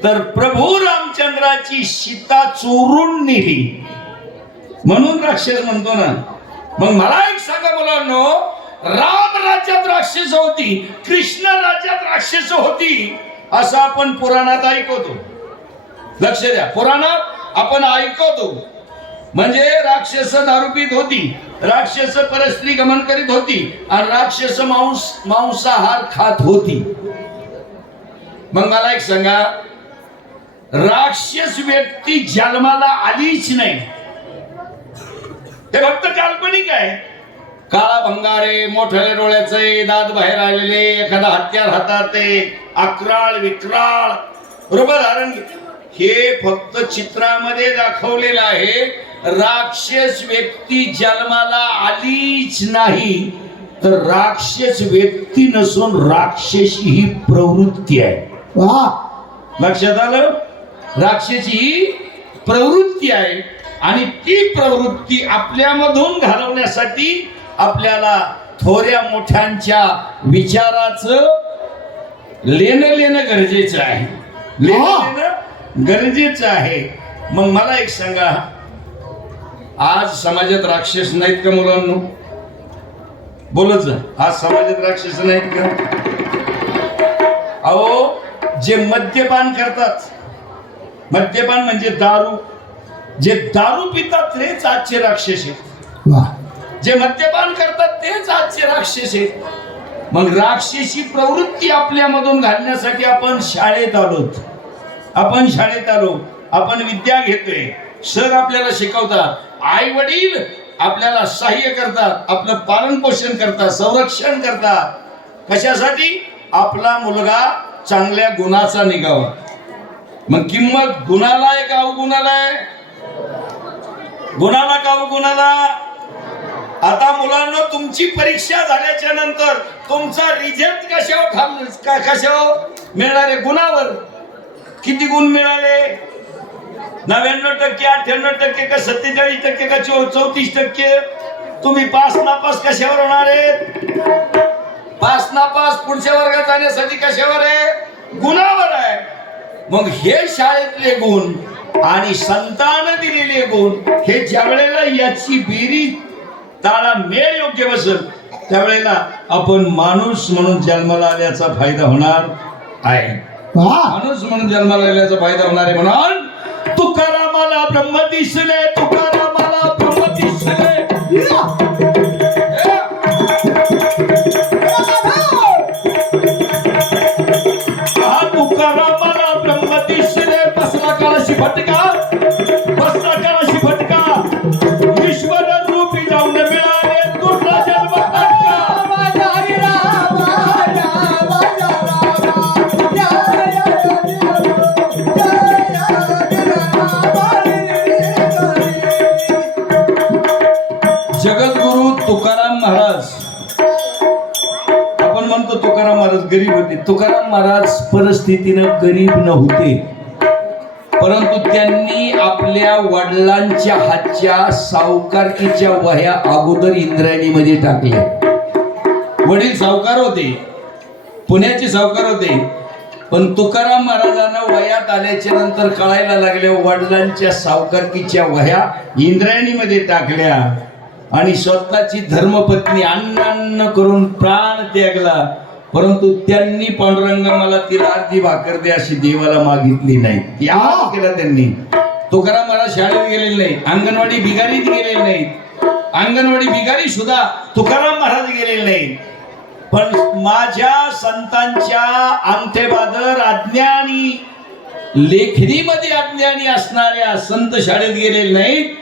तर प्रभू रामचंद्राची सीता चोरून नेली म्हणून राक्षस म्हणतो ना. मग मला एक सांगा मुलांनो, राम राज्यात राक्षस होती, कृष्ण राज्यात राक्षस होती असं आपण पुराणात ऐकवतो. लक्ष द्या, पुराणात आपण ऐकवतो. म्हणजे राक्षस दारू पीत होती, राक्षस परस्त्री गमन करीत होती आणि राक्षस मांसाहार खात होती. मग मला एक सांगा, राक्षस व्यक्ती जन्माला आलीच नाही, ते फक्त काल्पनिक आहे. काळा भंगारे, मोठ्या डोळ्याचे, दात बाहेर आलेले, एखादा हत्यार हातात, अक्राळ विक्राळ रूप धारण, हे फक्त चित्रामध्ये दाखवलेलं आहे. राक्षस व्यक्ती जन्माला आलीच नाही, तर राक्षस व्यक्ती नसून राक्षसी ही प्रवृत्ती आहे. लक्षात आलं? राक्षसी ही प्रवृत्ती आहे आणि ती प्रवृत्ती आपल्यामधून घालवण्यासाठी आपल्याला थोड्या मोठ्यांच्या विचाराचं लेणं गरजेचं आहे. लेणं गरजेचं आहे. मग मला एक सांगा, आज समाजात राक्षस नाहीत का मुलांनो? बोलच, आज समाजात राक्षस नाहीत का? अहो, जे मद्यपान करतात, मद्यपान म्हणजे दारू, जे दारू पितात तेच आजचे राक्षस आहेत. जे मद्यपान करतात तेच आजचे राक्षस आहेत. मग राक्षसी प्रवृत्ती आपल्यामधून घालण्यासाठी आपण शाळेत आलोत, आपण विद्या घेतोय, सर आपल्याला शिकवतात, आई वडील आपल्याला सहाय्य करतात, आपलं पालन पोषण करतात, संरक्षण करतात. कशासाठी? आपला मुलगा चांगल्या गुणाचा निघावा. मग किंमत गुणाला आहे का अवगुणाला आहे? गुणाला का अवगुणाला? आता मुलांना तुमची परीक्षा झाल्याच्या नंतर तुमचा रिझल्ट कशावर मिळणार आहे? गुणावर. किती गुण मिळाले? 99%, 98% का 47% का 34%? तुम्ही पास नापास कशावर होणार आहेत? पास नापास पुढच्या वर्गात जाण्यासाठी कशावर आहे? गुणावर आहे. मग हे शाळेतले गुण आणि संतान दिलेले गुण, हे ज्या वेळेला याची बेरीज ताळा मेळ योग्य बसेल त्यावेळेला आपण माणूस म्हणून जन्माला आल्याचा फायदा होणार आहे. माणूस म्हणून जन्माला आल्याचा फायदा होणार आहे. म्हणून तुकारामाला ब्रह्म दिसले, तुकारामाला ब्रह्म दिसले. तुकारामाला ब्रह्म दिसले, बसला काळाशी फटका, बसला काळाशी फटका, ईश्वर रूपी जाऊन मिळाले तुला जन्म फटका. जगद्गुरु तुकाराम महाराज, आपण म्हणतो तुकाराम महाराज गरीब होते. तुकाराम महाराज परिस्थितीनं गरीब नव्हते, परंतु त्यांनी आपल्या वडिलांच्या हातच्या सावकारकीच्या वह्या अगोदर इंद्रायणीमध्ये टाकल्या. वडील सावकार होते, पुण्याचे सावकार होते, पण तुकाराम महाराजांना वयात आल्याच्या नंतर कळायला लागल्या वडिलांच्या सावकारकीच्या वह्या इंद्रायणीमध्ये टाकल्या आणि स्वतःची धर्मपत्नी अन्न करून प्राण त्यागला. परंतु त्यांनी पांडुरंगा मला तिला अर्धी भाकर दे अशी देवाला मागितली नाही. याद केला त्यांनी. तुकाराम महाराज शाळेत गेलेले नाही, अंगणवाडी भिगारीत गेलेले नाहीत, अंगणवाडी भिगारी सुद्धा तुकाराम महाराज गेलेले नाहीत. पण माझ्या संतांच्या अंगठेबादर अज्ञानी, लेखणीमध्ये अज्ञानी असणाऱ्या संत शाळेत गेलेले नाहीत,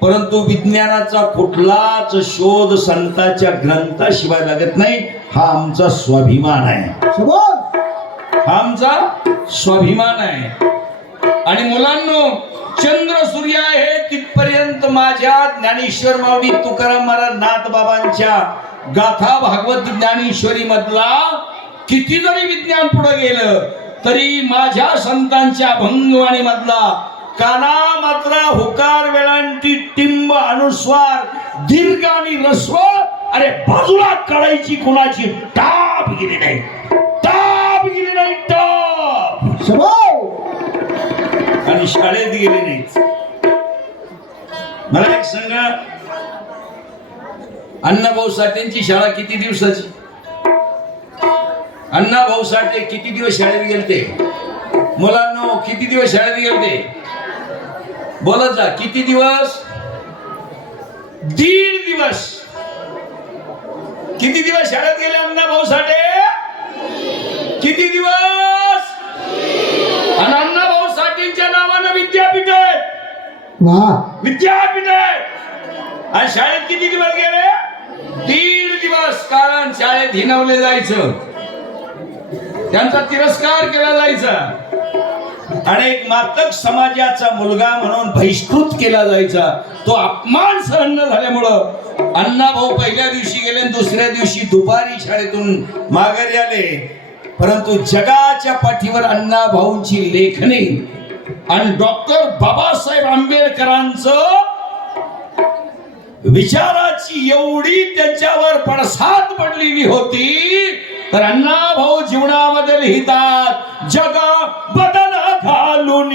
परंतु विज्ञानाचा कुठलाच शोध संतांच्या ग्रंथाशिवाय लागत नाही. हा आमचा स्वाभिमान आहे, हा आमचा स्वाभिमान आहे. आणि मुलांनो, चंद्र सूर्य आहे तिथपर्यंत माझ्या ज्ञानेश्वर माऊली तुकाराम महाराज नाथबाबांच्या गाथा भागवत ज्ञानेश्वरी मधला किती जरी विज्ञान पुढे गेलं तरी माझ्या संतांच्या अभंगवाणी मधला काना मात्रा हुकार वेळांटी टिंब अनुस्वार दीर्घ आणि रस्व अरे बाजूला काढायची कुणाची टाप गेली नाही, टाप गेली नाही, टाप. आणि शाळेत गेले नाहीत. मला एक सांगा, अण्णाभाऊ साठेंची शाळा किती दिवसाची? अण्णाभाऊ साठे किती दिवस शाळेत गेलते? मुलांनो किती दिवस शाळेत गेलते? बोलत जा, किती दिवस? 1.5 दिवस. किती दिवस शाळेत गेले अण्णाभाऊ साठे? किती दिवस? आणि अण्णाभाऊ साठेंच्या नावानं विद्यापीठ आहे, विद्यापीठ आहे. आणि शाळेत किती दिवस गेले? 1.5 दिवस. कारण शाळेत हिनवले जायचं, त्यांचा तिरस्कार केला जायचा आणि एक मातक समाजाचा मुलगा म्हणून बहिष्कृत केला जायचा. तो अपमान सहन न झाल्यामुळं अण्णाभाऊ पहिल्या दिवशी गेले आणि दुसऱ्या दिवशी दुपारी शाळेतून माघारी आले. परंतु जगाच्या पाठीवर अण्णाभाऊंची लेखणी आणि डॉक्टर बाबासाहेब आंबेडकरांचं विचाराची एवढी त्यांच्यावर पडसाद पडलेली होती तर अण्णाभाऊ जीवनामध्ये लिहितात, जग बदल घालून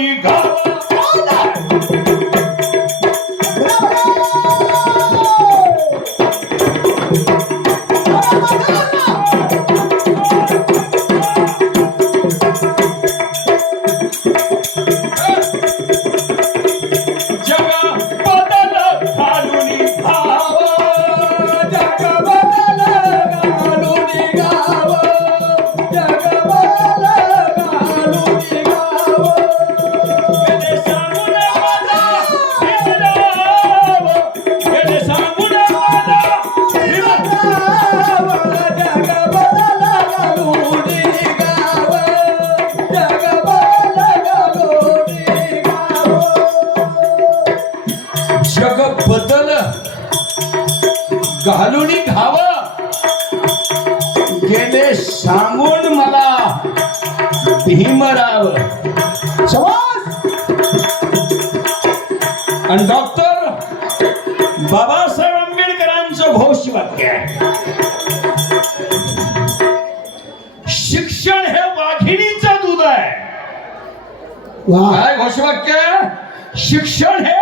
घालून घावं गेले सांगून मला भीमराव. आणि डॉक्टर बाबासाहेब आंबेडकरांचं घोषवाक्य आहे, शिक्षण हे वाघिणीचं दूध आहे. काय घोषवाक्य? शिक्षण हे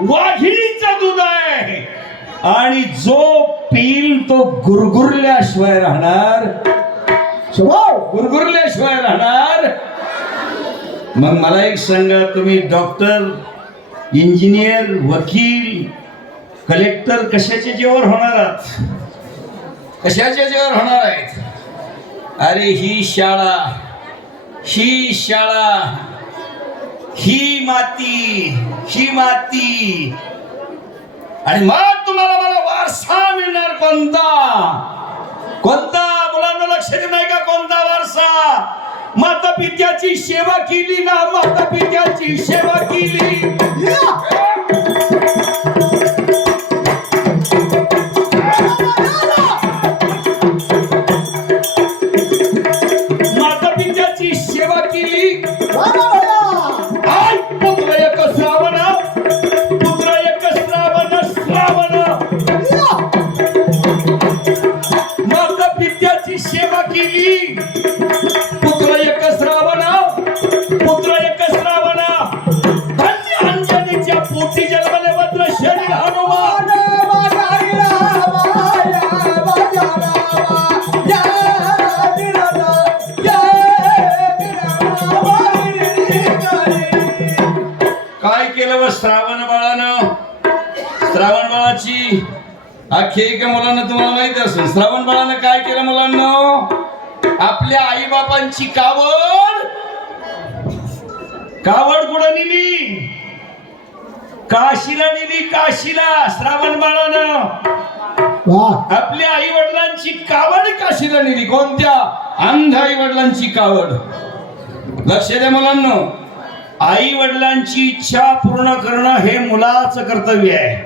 वाघिणीचं दूध आहे आणि जो पील तो गुरगुरल्याशिवाय राहणार, गुरगुरल्याशिवाय राहणार. मग मला एक सांगा, तुम्ही डॉक्टर, इंजिनियर, वकील, कलेक्टर कशाच्या जीवावर होणार आहात? कशाच्या जीवावर होणार आहेत? अरे ही शाळा, ही शाळा, ही माती, ही माती. आणि मग तुम्हाला मला वारसा मिळणार कोणता? कोणता? मुलांना लक्ष देत नाही का? कोणता वारसा? माता पित्याची सेवा केली ना, माता पित्याची सेवा केली. माता पित्याची सेवा केली. पुत्र एक श्रावण, पुत्र एक श्रावण, श्रावण. माता पित्याची सेवा केली. पुत्र एक श्रावण, पुत्र एक श्रावण. धन्य अंजनीच्या पोटी जन्मले भद्र शरीर हनुमान. काय केलं व श्रावण बाळानं? श्रावण बाळाची आख्यायिका मुलांना तुम्हाला माहिती असेल. श्रावण बाळानं काय केलं मुलांना? आपल्या आई बापांची कावड, कावड कुठं नेली? काशीला नेली, काशीला. श्रावण बाळानं आपल्या आई वडिलांची कावड काशीला नेली. कोणत्या? अंध आई वडिलांची कावड. लक्ष द्या मुलांना. आई वडिलांची इच्छा पूर्ण करणं हे मुलाचं कर्तव्य आहे,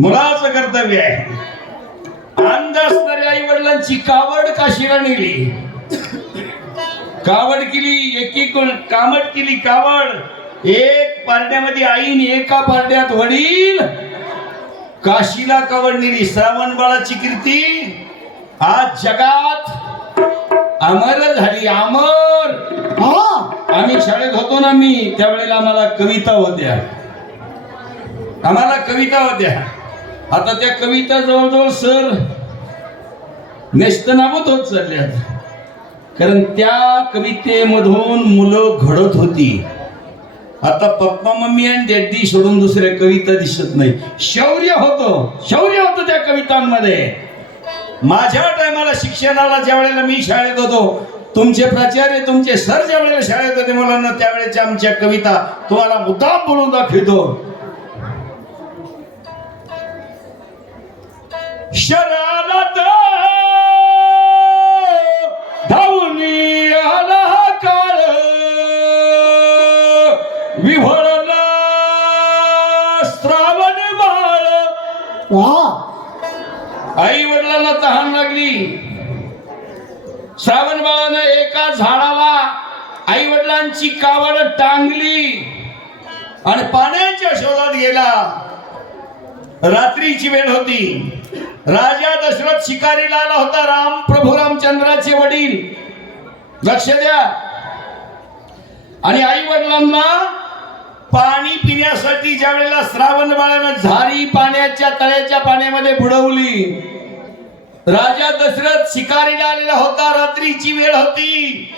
मुलाचं कर्तव्य आहे. अंध असणाऱ्या आई वडिलांची कावड काशीला नेली, कावड केली, एक कामट केली कावड. एक पारड्यामध्ये आईन, एका पारड्यात वडील, काशीला कावड नेली. श्रावण बाळाची कीर्ती आज जगात अमर झाली, अमर. आम्ही शाळेत होतो ना, मी त्यावेळेला आम्हाला कविता होत्या, आम्हाला कविता होत्या. आता त्या कविता जवळजवळ सर नेस्तनाबूत होत चालल्यात, कारण त्या कवितेमधून मुलं घडत होती. आता पप्पा मम्मी आणि डॅडी सोडून दुसऱ्या कविता दिसत नाही. शौर्य होतं त्या कवितांमध्ये. माझ्या टायमाला शिक्षणाला ज्या वेळेला मी शाळेत होतो, तुमचे प्राचार्य, तुमचे सर ज्या वेळेला शाळेत होते मुलांना, त्यावेळेच्या आमच्या कविता तुम्हाला मुद्दाम बोलून दाखवतो. शरणात धावूनी आला काळ, विव्हळला श्रावण बाळ. आई वडिलांना तहान लागली. श्रावण बाळानं एका झाडाला आई वडिलांची कावड टांगली आणि पाण्याच्या शोधात गेला. रात्रीची वेळ होती. राजा दशरथ शिकारीला आला होता, राम प्रभू रामचंद्राचे वडील. लक्ष द्या. आणि आई वडिलांना पाणी पिण्यासाठी ज्या वेळेला श्रावण बाळानं झारी पाण्याच्या तळ्याच्या पाण्यामध्ये बुडवली, राजा दशरथ शिकारीला आलेला होता. रात्रीची वेळ होती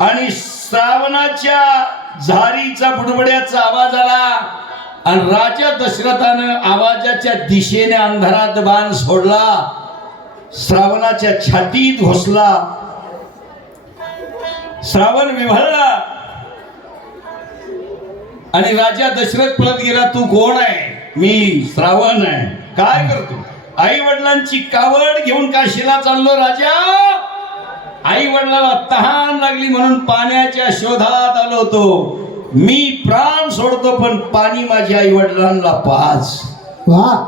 आणि श्रावणाच्या झारीचा बुडबुड्याचा आवाज आला आणि राजा दशरथानं आवाजाच्या दिशेने अंधारात बाण सोडला, श्रावणाच्या छातीत घुसला. श्रावण विव्हळला आणि राजा दशरथ पळत गेला. तू कोण आहे? मी श्रावण आहे. काय करतो? आई वडिलांची कावड घेऊन काशीला चाललो राजा. आई वडिलांना तहान लागली म्हणून पाण्याच्या शोधात आलो होतो. मी प्राण सोडतो पण पाणी माझ्या आई वडिलांना पाच.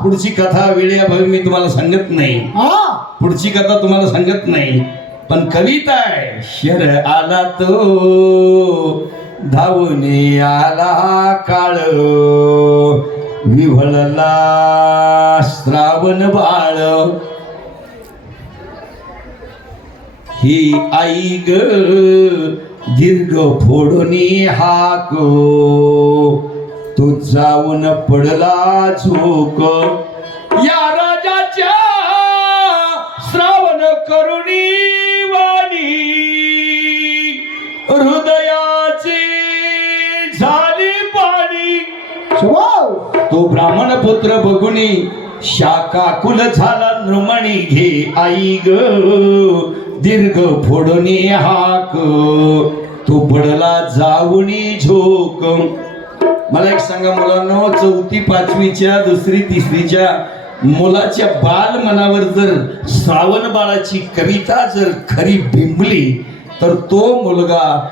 पुढची कथा वेळेअभावी मी तुम्हाला सांगत नाही, पुढची कथा तुम्हाला सांगत नाही, पण कविता आहे. शर आला तो धावून आला काळ, विव्हळला श्रावण बाळ. ही आई ग दीर्घ फोडूनी हाक, तो जाऊन पडला झोक. या राजाच्या श्रावण करुणी वाणी, हृदयाची झाली पाणी. तो ब्राह्मण पुत्र बघुनी शाकाकुल झाला नृमणी. घे आई ग दीर्घ फोडूनी हाक, तो पडला जाऊनी झोक. मला एक सांगा मुलांनो, 4थी 5वीच्या 2री 3रीच्या मुलाच्या बाल मनावर जर श्रावण बाळाची कविता जर खरी बिंबली तर तो मुलगा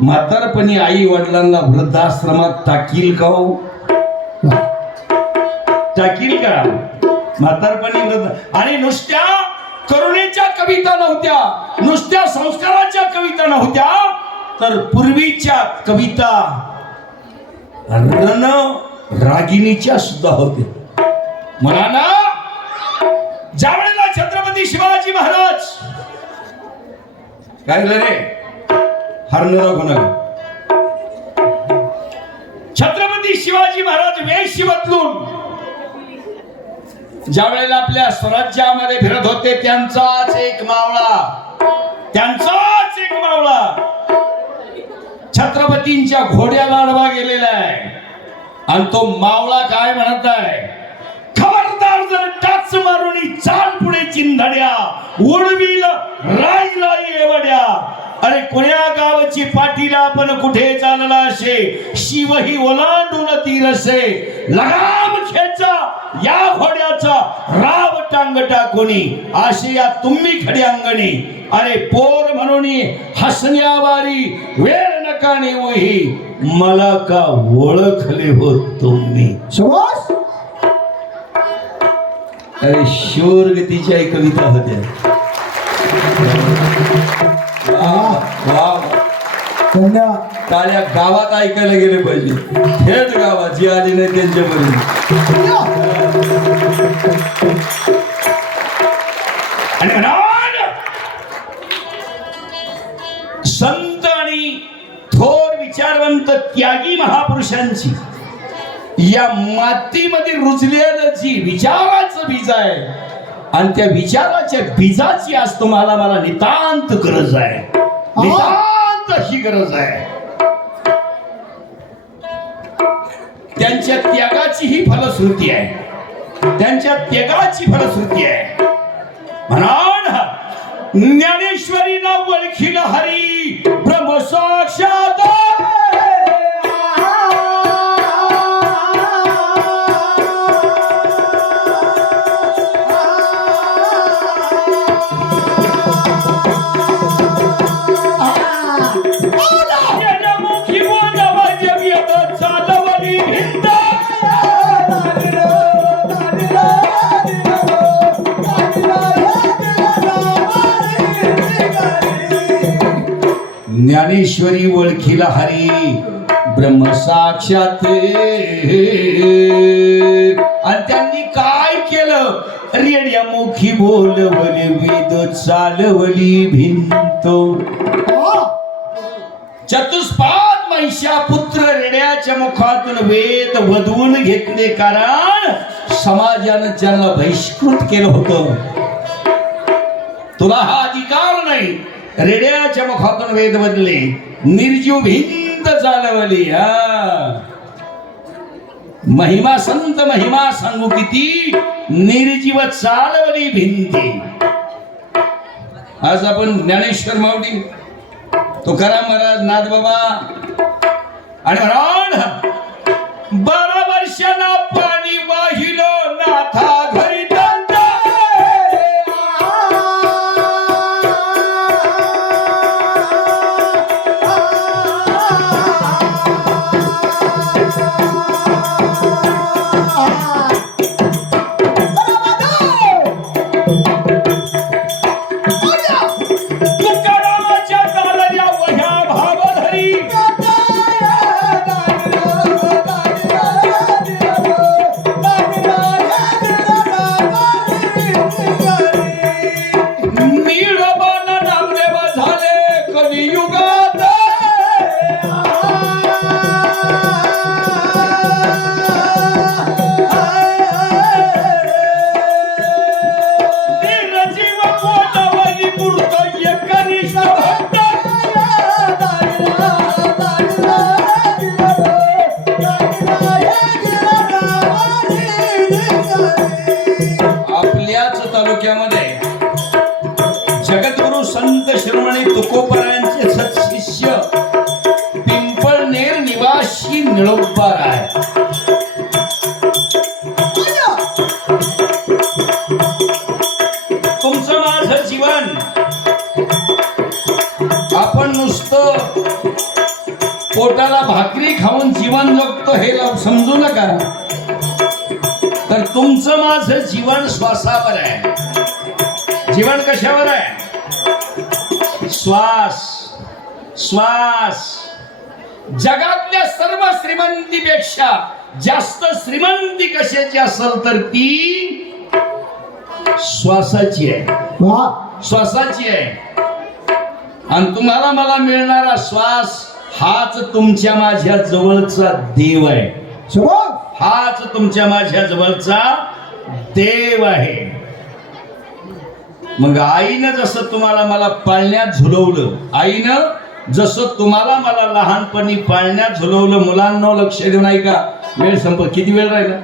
म्हातारपणी आई वडिलांना वृद्धाश्रमात टाकील का हो? टाकील का? म्हातारपणी वृद्ध. आणि नुसत्या करुणेच्या कविता नव्हत्या, नुसत्या संस्काराच्या कविता नव्हत्या, तर पूर्वीच्या कविता रण रागिणीच्या सुद्धा होत्या. मुलांना, ज्या वेळेला छत्रपती शिवाजी महाराज काय झालं रे? हरणराव गुन्हा. छत्रपती शिवाजी महाराज वेश बदलून ज्या वेळेला आपल्या स्वराज्यामध्ये फिरत होते, त्यांचाच एक मावळा छत्रपतींच्या घोड्याला अडवा गेलेला आहे. आणि तो मावळा काय म्हणत आहे? खबरदार जर टाच मारुनी चाल पुढे चिंधड्या, उडवील राईला येवड्या. अरे कोण्या गावची पाठीला पण कुठे चालला असे, शिवही ओलांडून तीरसे. लगाम खेचा या घोड्याचा, राव टांग टाकोनी. असे या तुम्ही खडी अंगणी. अरे पोर म्हणून हसण्यावारी वेळ न ठिकाणी वही मला का ओळखले हो तुम्ही. शबाश. अरे शोरगतीच्या एक कविता होत्या. वा वा. धन्यवाद. टाळ्या गावात ऐकायला गेले पाहिजे, थेट गावात जी आली नाही त्यांच्यापर्यंत. आणि म्हणाल, संत आणि थोर विचारवंत त्यागी महापुरुषांची या मातीमध्ये रुजलेलं जी विचाराचं बीज आहे आणि त्या विचाराच्या बीजाची आज तुम्हाला मला नितांत गरज आहे, नितांत ही गरज आहे. त्यांच्या त्यागाची ही फलश्रुती आहे, त्यांच्या त्यागाची फलश्रुती आहे. म्हणून ज्ञानेश्वरी ना ओळखील हरी ब्रह्म साक्षात. ज्ञानेश्वरी ओळखीला हरी ब्रह्म साक्षात. आणि त्यांनी काय केलं, रेड्या मुखी बोलवली वेद चालवली भिंत. चतुष्पाद महिषा पुत्र रेड्याच्या मुखातून वेद वधवून घेतले, कारण समाजानं त्यांना बहिष्कृत केलं होतं. तुला हा अधिकार नाही. रेड्याच्या मुखातून वेद बदले, निर्जीव भिंत चालवली. महिमा संत महिमा सांगू किती, निर्जीव चालवली भिंती. आज आपण ज्ञानेश्वर माऊली, तुकाराम महाराज, नाथबाबा आणि म्हणून 12 वर्षांना पाणी वाहिलं नाथा घरी. जगद्गुरु संत शिरोमणी तुकोबारायांचे सत्शिष्य पिंपळनेर निवासी निळोबा राय. तुमचं माझं जीवन आपण नुसतं पोटाला भाकरी खाऊन जीवन जगतो हे समजू नका. तर तुमचं माझं जीवन श्वासावर आहे. जीवन कशावर आहे? श्वास. श्वास. जगातल्या सर्व श्रीमंतीपेक्षा जास्त श्रीमंती कशाची असेल तर ती श्वासाची आहे. श्वासाची आहे. आणि तुम्हाला मला मिळणारा श्वास हाच तुमच्या माझ्या जवळचा देव आहे. हाच तुमच्या माझ्या जवळचा देव आहे. मग आईनं जसं तुम्हाला मला पाळण्यात झुलवलं, आईनं जसं तुम्हाला मला लहानपणी पाळण्यात झुलवलं, मुलांना लक्ष देऊन ऐका. वेळ संपत. किती वेळ राहिला?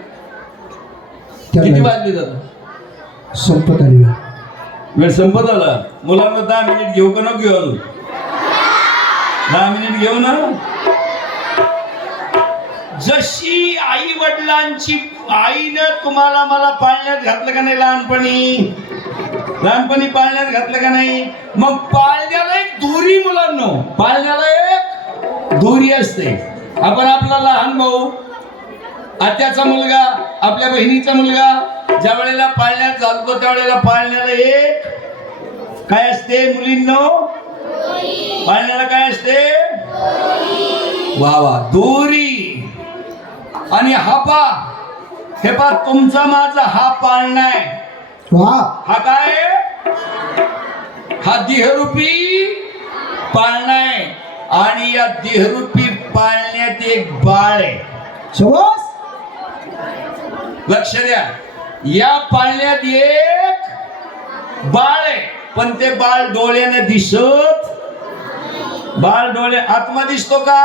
किती वाजले जातं? संपत आली वेळ संपत आला. मुलांना 10 मिनिट घेऊ का नको घेऊ? अजून 10 मिनिट घेऊ ना. जशी आई वडिलांची, आईनं तुम्हाला मला पाळण्यात घातलं का नाही लहानपणी? लहानपणी पाळण्यात घातलं का नाही? मग पाळण्याला एक दोरी, मुलांनो, पाळण्याला एक दोरी असते. आपण आपला लहान भाऊ, आत्याचा मुलगा, आपल्या बहिणीचा मुलगा ज्या वेळेला पाळण्यात घालतो त्यावेळेला पाळण्याला एक काय असते मुलींनो? पाळण्याला काय असते? वा वा, दोरी. आणि हा पा, हे पा तुमचा माझा हा पाळणा आहे. वा हा काय आहे? हा देहरूपी पाळणा आहे. आणि या देहरूपी पाळण्यात एक बाळ आहे. शबास लक्ष द्या, या पाळण्यात एक बाळ आहे. पण ते बाळ डोळ्याने दिसत, बाळ डोळे आत्मा दिसतो का?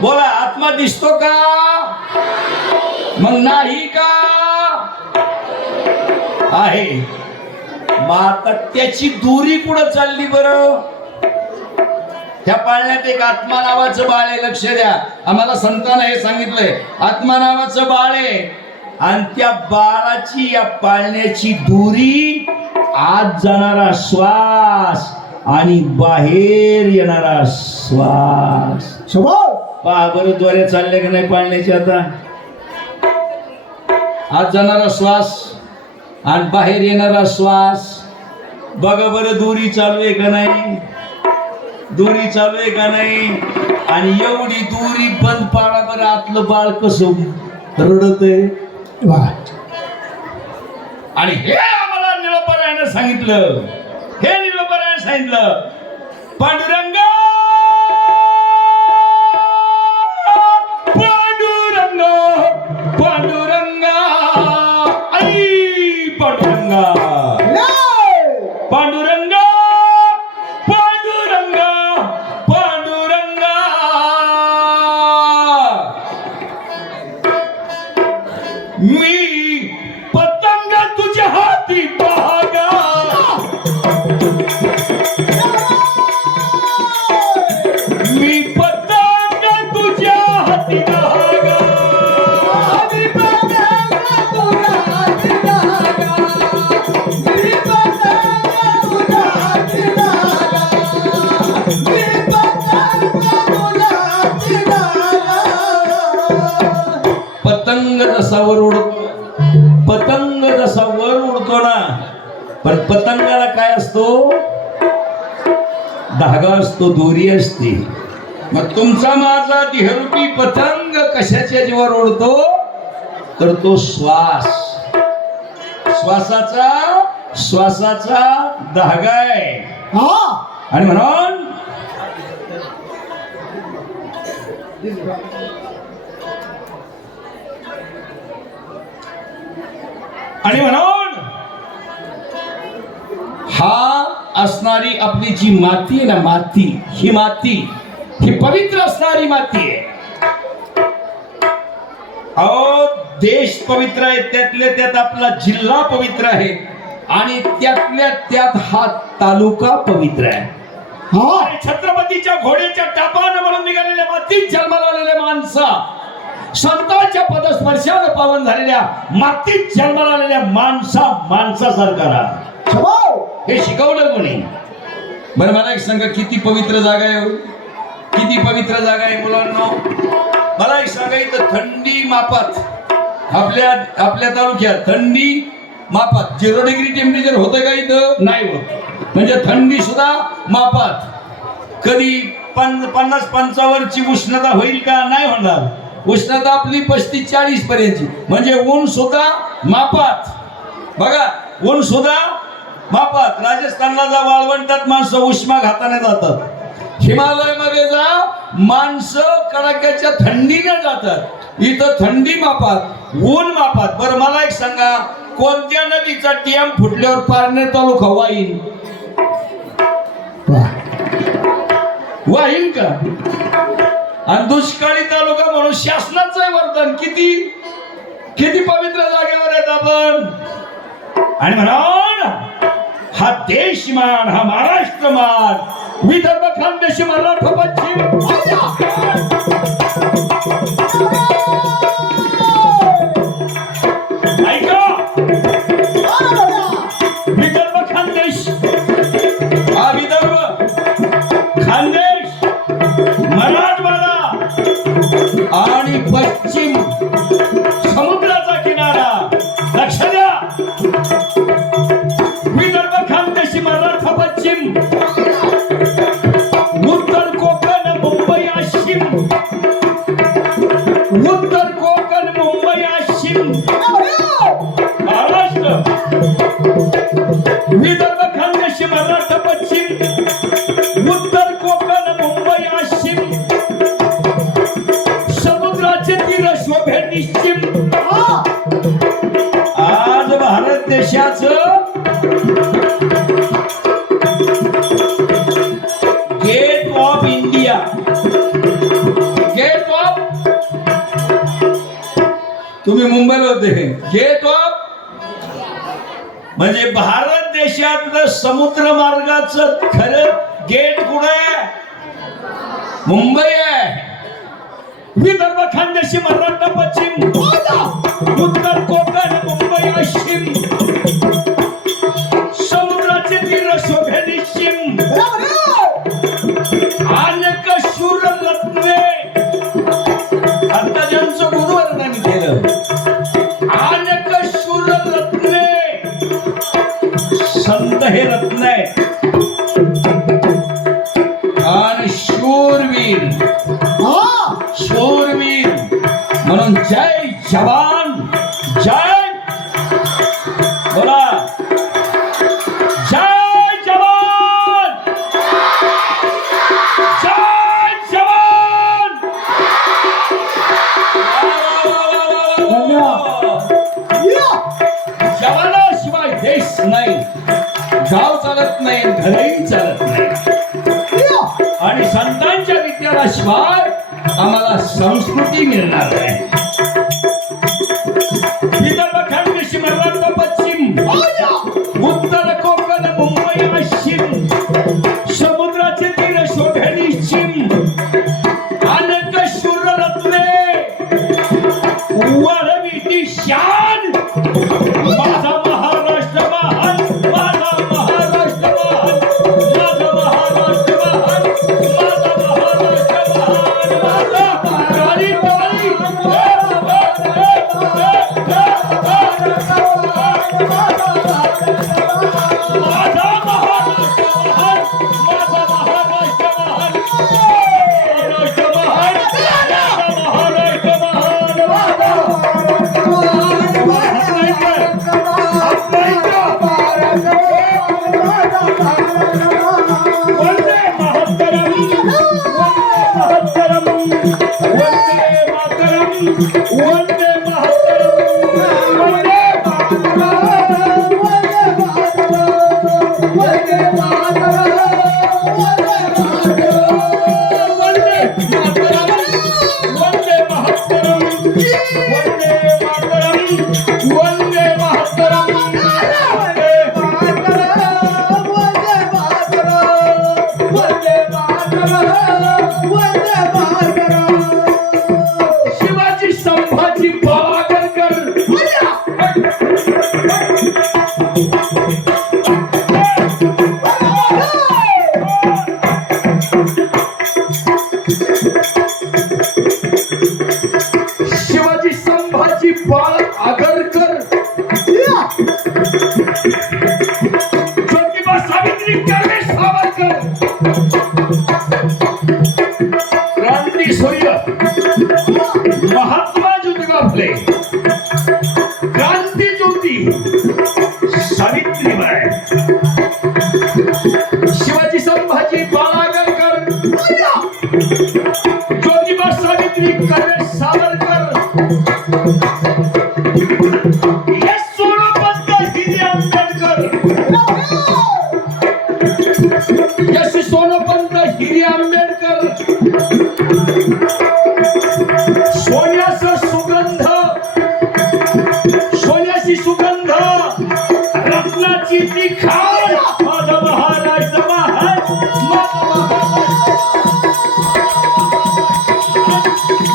बोला, आत्मा दिसतो का? मग नाही का? आहे. मग आता त्याची दोरी कुठं चालली बरं? ह्या पाळण्यात एक आत्मा नावाचं बाळ आहे. लक्ष द्या, आम्हाला संतांना हे सांगितलंय, आत्मा नावाचं बाळ आहे. आणि त्या बाळाची, या पाळण्याची दोरी आत जाणारा श्वास आणि बाहेर येणारा श्वास. शबास पहा बरं, द्वारे चालले का नाही पाळण्याची? आता आत जाणारा श्वास आणि बाहेर येणारा श्वास. बघा बरं, दोरी चालू आहे का नाही? दोरी चालू आहे का नाही? आणि एवढी दोरी बंद पाडा बरं, आतलं बाळ कसं रडतंय. वा आणि हे आम्हाला निळोपरायानं सांगितलं, हे निळोपरायानं सांगितलं, पांडुरंगा पांडुरंगा पांडुरंगा आई पांडुरंगा पांडुरंगा पांडुरंगा पांडुरंगा. मी पतंग तुझ्या हाती बहागा, मी पतंग तुझ्या हाती बहागा, मी पतंग तुझ्या हाती बहागा, मी पतंग तुझ्या हाती बहागा, मी पतंग तुझ्या हाती बहागा. पतंग जसा वर उडतो, पतंग जसा वर उडतो ना, पण पतंगाला काय असतो? धागा असतो, दोरी असते. मग तुमचा माझा देहरूपी पतंग कशाच्या जीवावर उडतो? तर तो श्वास, श्वासाचा धागा आहे. हा आणि म्हणून हा असणारी आपली जी माती आहे ना, माती, ही माती ही पवित्र असणारी माती आहे. अहो, देश पवित्र आहे, त्यातल्या त्यात आपला जिल्हा पवित्र आहे, आणि त्यातल्या त्यात हा तालुका पवित्र आहे. हा आणि छत्रपतीच्या घोड्याच्या टापानं म्हणून निघालेल्या मातीत जन्माला आलेल्या माणसा, संतांच्या पदस्पर्शाने पावन झालेल्या मातीत जन्माला आलेल्या माणसासारखा राहा. शबास हे शिकवलं कोणी? बरं, मला एक सांगा, किती पवित्र जागा आहे हो? किती पवित्र जागा आहे मुलांनो? मला एक सांगा, इथं थंडी मापात, आपल्या तालुक्यात थंडी मापात 0 डिग्री टेम्परेचर होतं का? इथं नाही होत. म्हणजे थंडी सुद्धा मापात. कधी 50-55 उष्णता होईल का? नाही होणार. उष्णता आपली 35-40 पर्यंतची. म्हणजे ऊन सुद्धा मापात. बघा, ऊन सुद्धा मापात. राजस्थानला जा, वाळवंटात माणसं उष्मा घाताने जातात. हिमालयामध्ये जा, माणसं कडाक्याच्या थंडीने जातात. इथं थंडी मापात, ऊन मापात. बरं, मला एक सांगा, कोणत्या नदीचा डॅम फुटल्यावर पारनेर तालुका वाहीन? वाहीन का? आणि दुष्काळी तालुका म्हणून शासनाचं आहे वरदान. किती पवित्र जागेवर आहेत आपण. आणि म्हणून हा देश मान, हा महाराष्ट्र मान, विदर्भ खानदेश मराठा पश्चिम, ऐका, विदर्भ खानदेश, हा विदर्भ खानदेश मी मुंबईला होते. गेट ऑफ म्हणजे भारत देशातलं समुद्र मार्गाचं खरं गेट कुठं आहे? मुंबई आहे. विदर्भ खानदेशी मराठा पश्चिम उत्तर कोकण मुंबई पश्चिम समुद्राचे तीर शोभे निश्चिम अनेक शूर रत्ने आता ज्यांचं गुरुवर्णन केलं. अनेक शूर रत्ने संत हे रत्न आहे आणि शूरवीर शूरवीर म्हणून जय जवान जय बोला जय जवान जय जवान. जवानाशिवाय देश नाही, गाव चालत नाही, घरही चालत नाही. आणि संतांच्या विद्याशिवाय आम्हाला संस्कृती मिळणार नाही. विदर्भ खानदेशी मराठा पश्चिम उत्तर कोकण मुंबई पश्चिम समुद्राचे तीर शोभे निश्चिम अनेक शूर रत्ने वाढविती शान. माझा महाराष्ट्र महान, माझा महाराष्ट्र महान, माझा महाराष्ट्र महान, माझा महाराष्ट्र महान, माझा गाडी गाडी माझा महाराष्ट्र महान, माझा महाराष्ट्र महान, महाराष्ट्र महान, महाराष्ट्र वंदे मातरम, वंदे मातरम, वंदे मातरम, वंदे शिवाजी संभाजी बाळागरकर शिवाजी संभाजी बाळ आगरकर ज्योतिबा सावित्री कर्वे सावरकर क्रांती सूर्य महात्मा ज्योतिबा फुले क्रांती ज्योती सावित्रीबाई शिवाजी संभाजी बाळागरकर ज्योतिबा सावित्री कर्वे सावरकर यश सोनोपंत हिरे आंबेडकर यश सोनोपंत हिरे आंबेडकर सोन्याचा सुगंध सोन्याची सुगंध रत्नाची ती खाण माझा महाराष्ट्र महान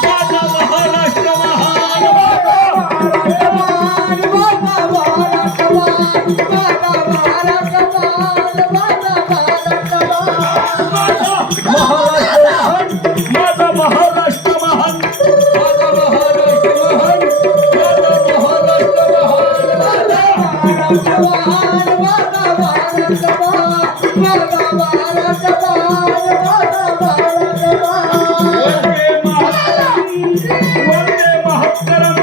माझा महाराष्ट्र महान माझा महाराष्ट्र महान माझा महाराष्ट्र महान माझा महाराष्ट्र वंदे मातरम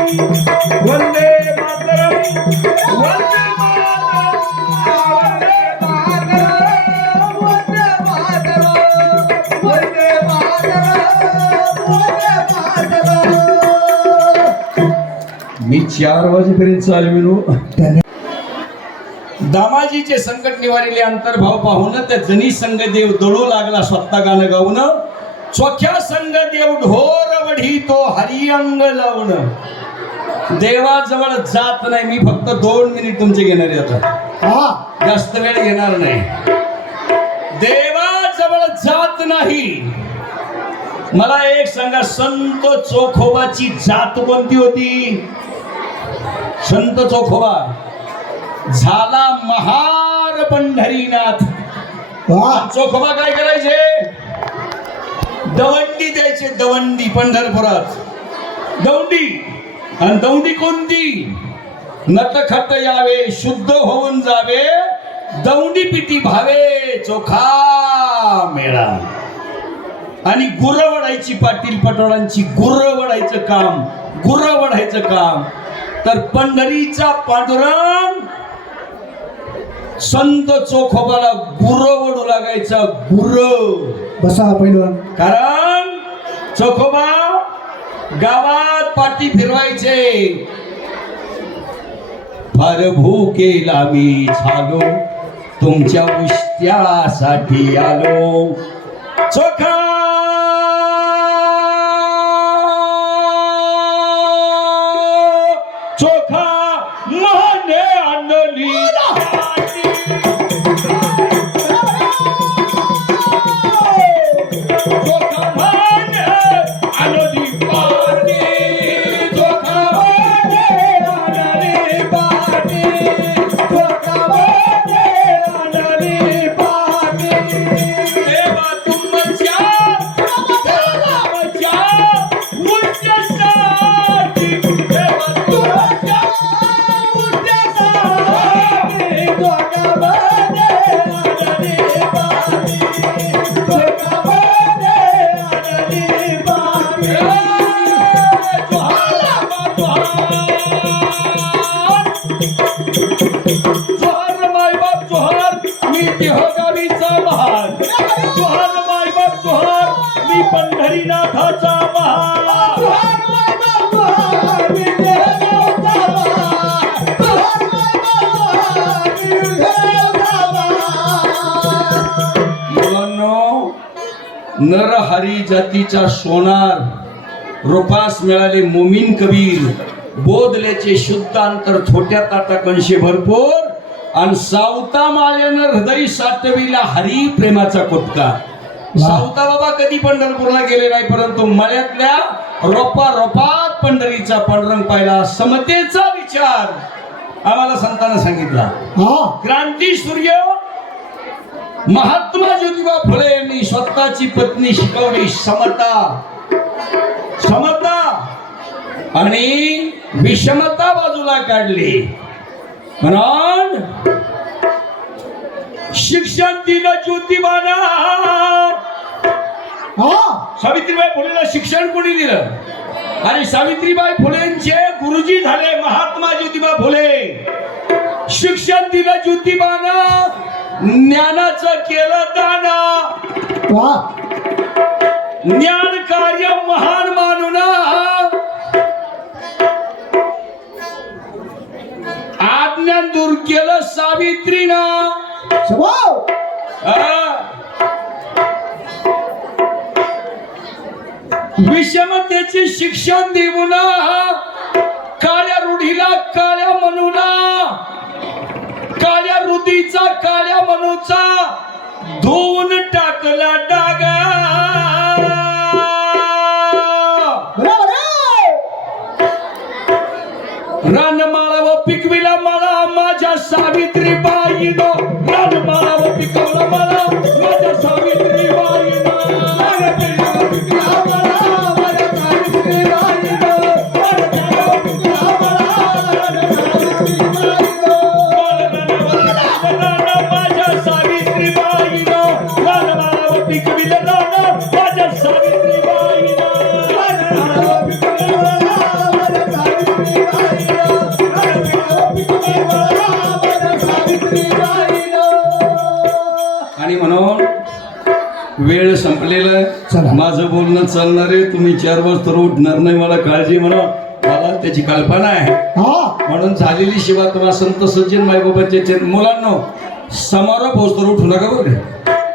वंदे मातरम वंदे मी 4 वाजेपर्यंत चालविलो. दामाजीचे संकट निवारिले अंतर्भाव पाहून त्या जनी संगदेव दळू लागला स्वतः गाणं गाऊन. चोख्या संगदेव ढोर वढी तो हरिअंग लावून. देवाजवळ जात नाही मी, फक्त 2 मिनिट तुमचे घेणार आहे आता, हा जास्त वेळ घेणार नाही. देवाजवळ जात नाही. मला एक सांगा, संत चोखोबाची जात कोणती होती? संत चोखोबा झाला महार पंढरीनाथ. वा चोखोबा काय करायचे? दवंडी द्यायचे, दवंडी पंढरपुरात दौंडी. आणि दौंडी कोणती? नटखट यावे, शुद्ध होऊन जावे, दौंडी पिटी भावे, चोखा मेळा. आणि गुरं वडायची, पाटील पटोळांची गुरं वडायचं काम, गुरं वडायचं काम. तर पंढरीचा पांडुरंग संत चोखोबाला गुरं वडू लागायचा, गुरं. बसा पहिलवान. कारण चोखोबा गावात पाटी फिरवायचे. फार भूकेला मी झालो, तुमच्या उष्ट्यासाठी आलो. चोखा चोखा माने आणली चोखा माने आणली पाटी. चोखा माने आणली पाटी. चोखा माने आणली पाटी. देवा तुमच्या देवाच्या उद्देशासाठी, देवा तुमच्या उद्देशासाठी चोखा माने आणली पाटी. चोखा माने आणली पाटी. जोहार मायबाप जोहार, मी देहगावीचा महान. जोहार मायबाप जोहार, मी पंढरीनाथाचा महान. मुलांनो, नरहरी जातीचा सोनार रूपास मिळाले मोमीन कबीर. बोधल्याचे शुद्ध अंतर, थोट्या ताटा कंशे भरपूर. आणि सावता माळ्यानं हृदय साठविला हरी प्रेमाचा कुटका. सावता बाबा कधी पंढरपूरला गेले नाही, परंतु मळ्यातल्या रोपा रोपात पंढरीचा पांडुरंग पाहिला. समतेचा विचार आम्हाला संतांना सांगितला. हा क्रांती सूर्य महात्मा ज्योतिबा फुले यांनी स्वतःची पत्नी शिकवली समता. समता आणि विषमता बाजूला काढली. म्हणून शिक्षण दिलं ज्योतिबाला. सावित्रीबाई फुलेला शिक्षण कोणी दिलं? आणि सावित्रीबाई फुलेंचे गुरुजी झाले महात्मा ज्योतिबा फुले. शिक्षण दिलं ज्योतिबानं, ज्ञानाचं केलं दाना. वा ज्ञान कार्य महान मानून आज्ञा दूर केलं सावित्रीनं. स्वभाव विषमतेचे शिक्षण देऊन काळ्या रूढीला काळ्या मनूला, काळ्या रुधीचा काळ्या मनूचा धुवून टाकला डागा. रणमाळा व पिकविला मला माझ्या सावित्रीबाईनो. रणमाळा व पिकवला मला माझ्या सावित्रीबाईनो. माझ्या सावित्रीबाईनो. रणमाळा व पिकविला माझ्या सावित्रीबाईनो. आणि म्हणून वेळ संपलेला. चला. माझं बोलणं चालणार आहे, तुम्ही 4 वाजता उठणार नाही, मला काळजी म्हणा, मला त्याची कल्पना आहे. म्हणून झालेली सेवा तुम्हाला संत सज्जन मायबाबाचे मुलांनो समारोप होतो उठू नका बरं.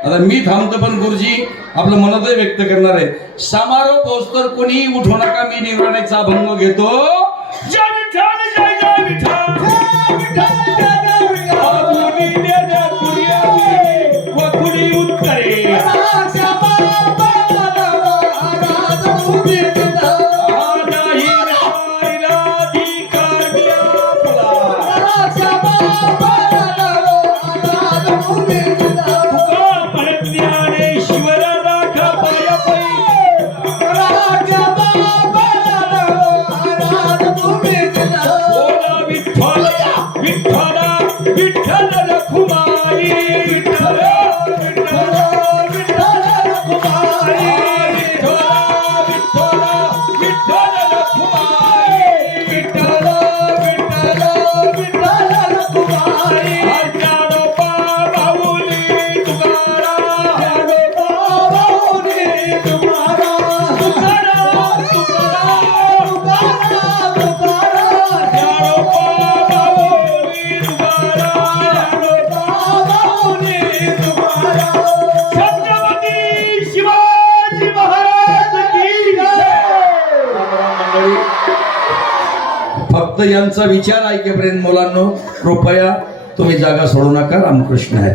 आता मी थांबतो, पण गुरुजी आपलं मनोदय व्यक्त करणार आहे. समारोप होतो कोणी उठू नका. मी निर्वाणाचा अभंग घेतो. यांचा विचार ऐकेपर्यंत मुलांनो कृपया तुम्ही जागा सोडू नका. रामकृष्ण आहे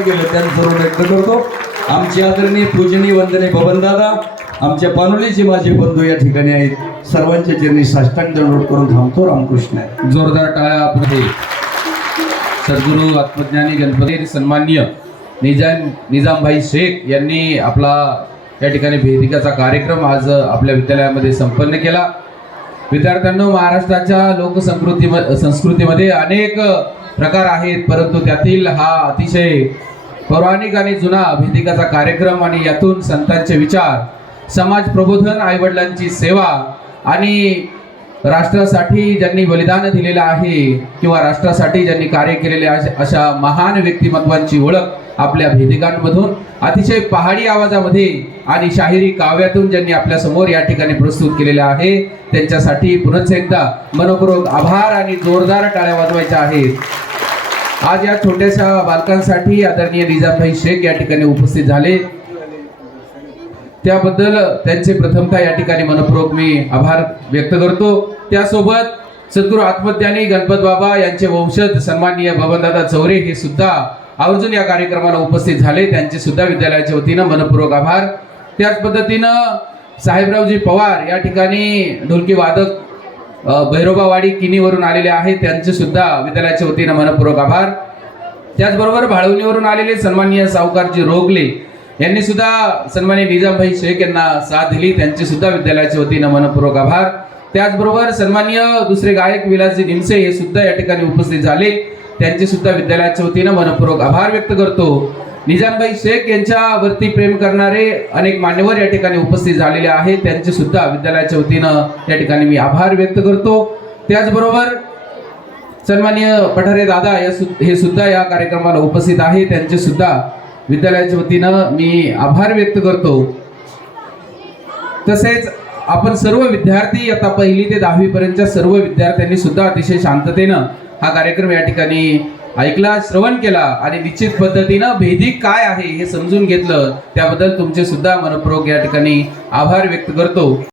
केलं त्यांचं ऋण व्यक्त करतो. आमचे आदरणीय पूजनीय वंदनीय बबनदादा, आमच्या पानोलीचे माझे बंधू या ठिकाणी आहेत. सर्वांच्या चरणी साष्टांग दंडवत करून थांबतो. रामकृष्ण आहे. जोरदार टाळ्या पुढे सद्गुरू आत्मज्ञानी गणपती सन्माननीय निजामभाई शेख यांनी आपला या ठिकाणी भेदिकाचा कार्यक्रम आज आपल्या विद्यालयामध्ये संपन्न केला. विद्यार्थ्यांनो, महाराष्ट्राच्या संस्कृतीमध्ये अनेक प्रकार आहेत, परंतु त्यातील हा अतिशय पौराणिक आणि जुना भेदिकाचा कार्यक्रम आणि यातून संतांचे विचार, समाज प्रबोधन, आईवडिलांची सेवा आणि राष्ट्रासाठी ज्यांनी बलिदान दिलेलं आहे किंवा राष्ट्रासाठी ज्यांनी कार्य केलेले अशा महान व्यक्तिमत्वांची ओळख आपल्या भेदिकांमधून अतिशय पहाडी आवाजामध्ये आणि शाहिरी काव्यातून ज्यांनी आपल्या समोर या ठिकाणी प्रस्तुत केलेले आहे, त्यांच्यासाठी पुन्हा एकदा मनपूर्वक आभार आणि जोरदार टाळ्या वाजवायच्या आहेत. आज या छोट्याशा बालकांसाठी आदरणीय निजामभाई शेख या ठिकाणी उपस्थित झाले, त्याबद्दल त्यांचे प्रथमतः या ठिकाणी मनपूर्वक मी आभार व्यक्त करतो. त्यासोबत सद्गुरू आत्मज्ञानी गणपत बाबा यांचे वंशज सन्माननीय बबनदादा चौरे हे सुद्धा आवर्जून या कार्यक्रमाला उपस्थित झाले, त्यांचे सुद्धा विद्यालयाच्या वतीनं मनपूर्वक आभार. त्याच पद्धतीनं साहेबरावजी पवार या ठिकाणी ढोलकी वादक भैरोबावाडी किनीवरून आलेले आहेत, त्यांचे सुद्धा विद्यालयाच्या वतीनं मनपूर्वक आभार. त्याचबरोबर भाळवणीवरून आलेले सन्माननीय सावकारजी रोगले यांनी सुद्धा सन्माननीय निजामभाई शेख यांना साथ दिली, त्यांचे सुद्धा विद्यालयाच्या वतीनं मनपूर्वक आभार. त्याचबरोबर सन्माननीय दुसरे गायक विलासजी निमसे हे सुद्धा या ठिकाणी उपस्थित झाले, त्यांचे सुद्धा विद्यालयाच्या वतीनं मनपूर्वक आभार व्यक्त करतो. निजामभाई शेख यांच्यावरती प्रेम करणारे अनेक मान्यवर या ठिकाणी उपस्थित झालेले आहेत, त्यांचे सुद्धा विद्यालयाच्या वतीनं या ठिकाणी मी आभार व्यक्त करतो. त्याचबरोबर सन्माननीय पठारे दादा हे सुद्धा या कार्यक्रमाला उपस्थित आहे, त्यांचे सुद्धा विद्यालयाच्या वतीनं मी आभार व्यक्त करतो. तसेच आपण सर्व विद्यार्थी आता 1ली ते 10वी पर्यंतच्या सर्व विद्यार्थ्यांनी सुद्धा अतिशय शांततेनं हा कार्यक्रम या ठिकाणी ऐकला, श्रवण केला आणि निश्चित पद्धतीनं भेदिक काय आहे हे समजून घेतलं, त्याबद्दल तुमचे सुद्धा मनपूर्वक या ठिकाणी आभार व्यक्त करतो.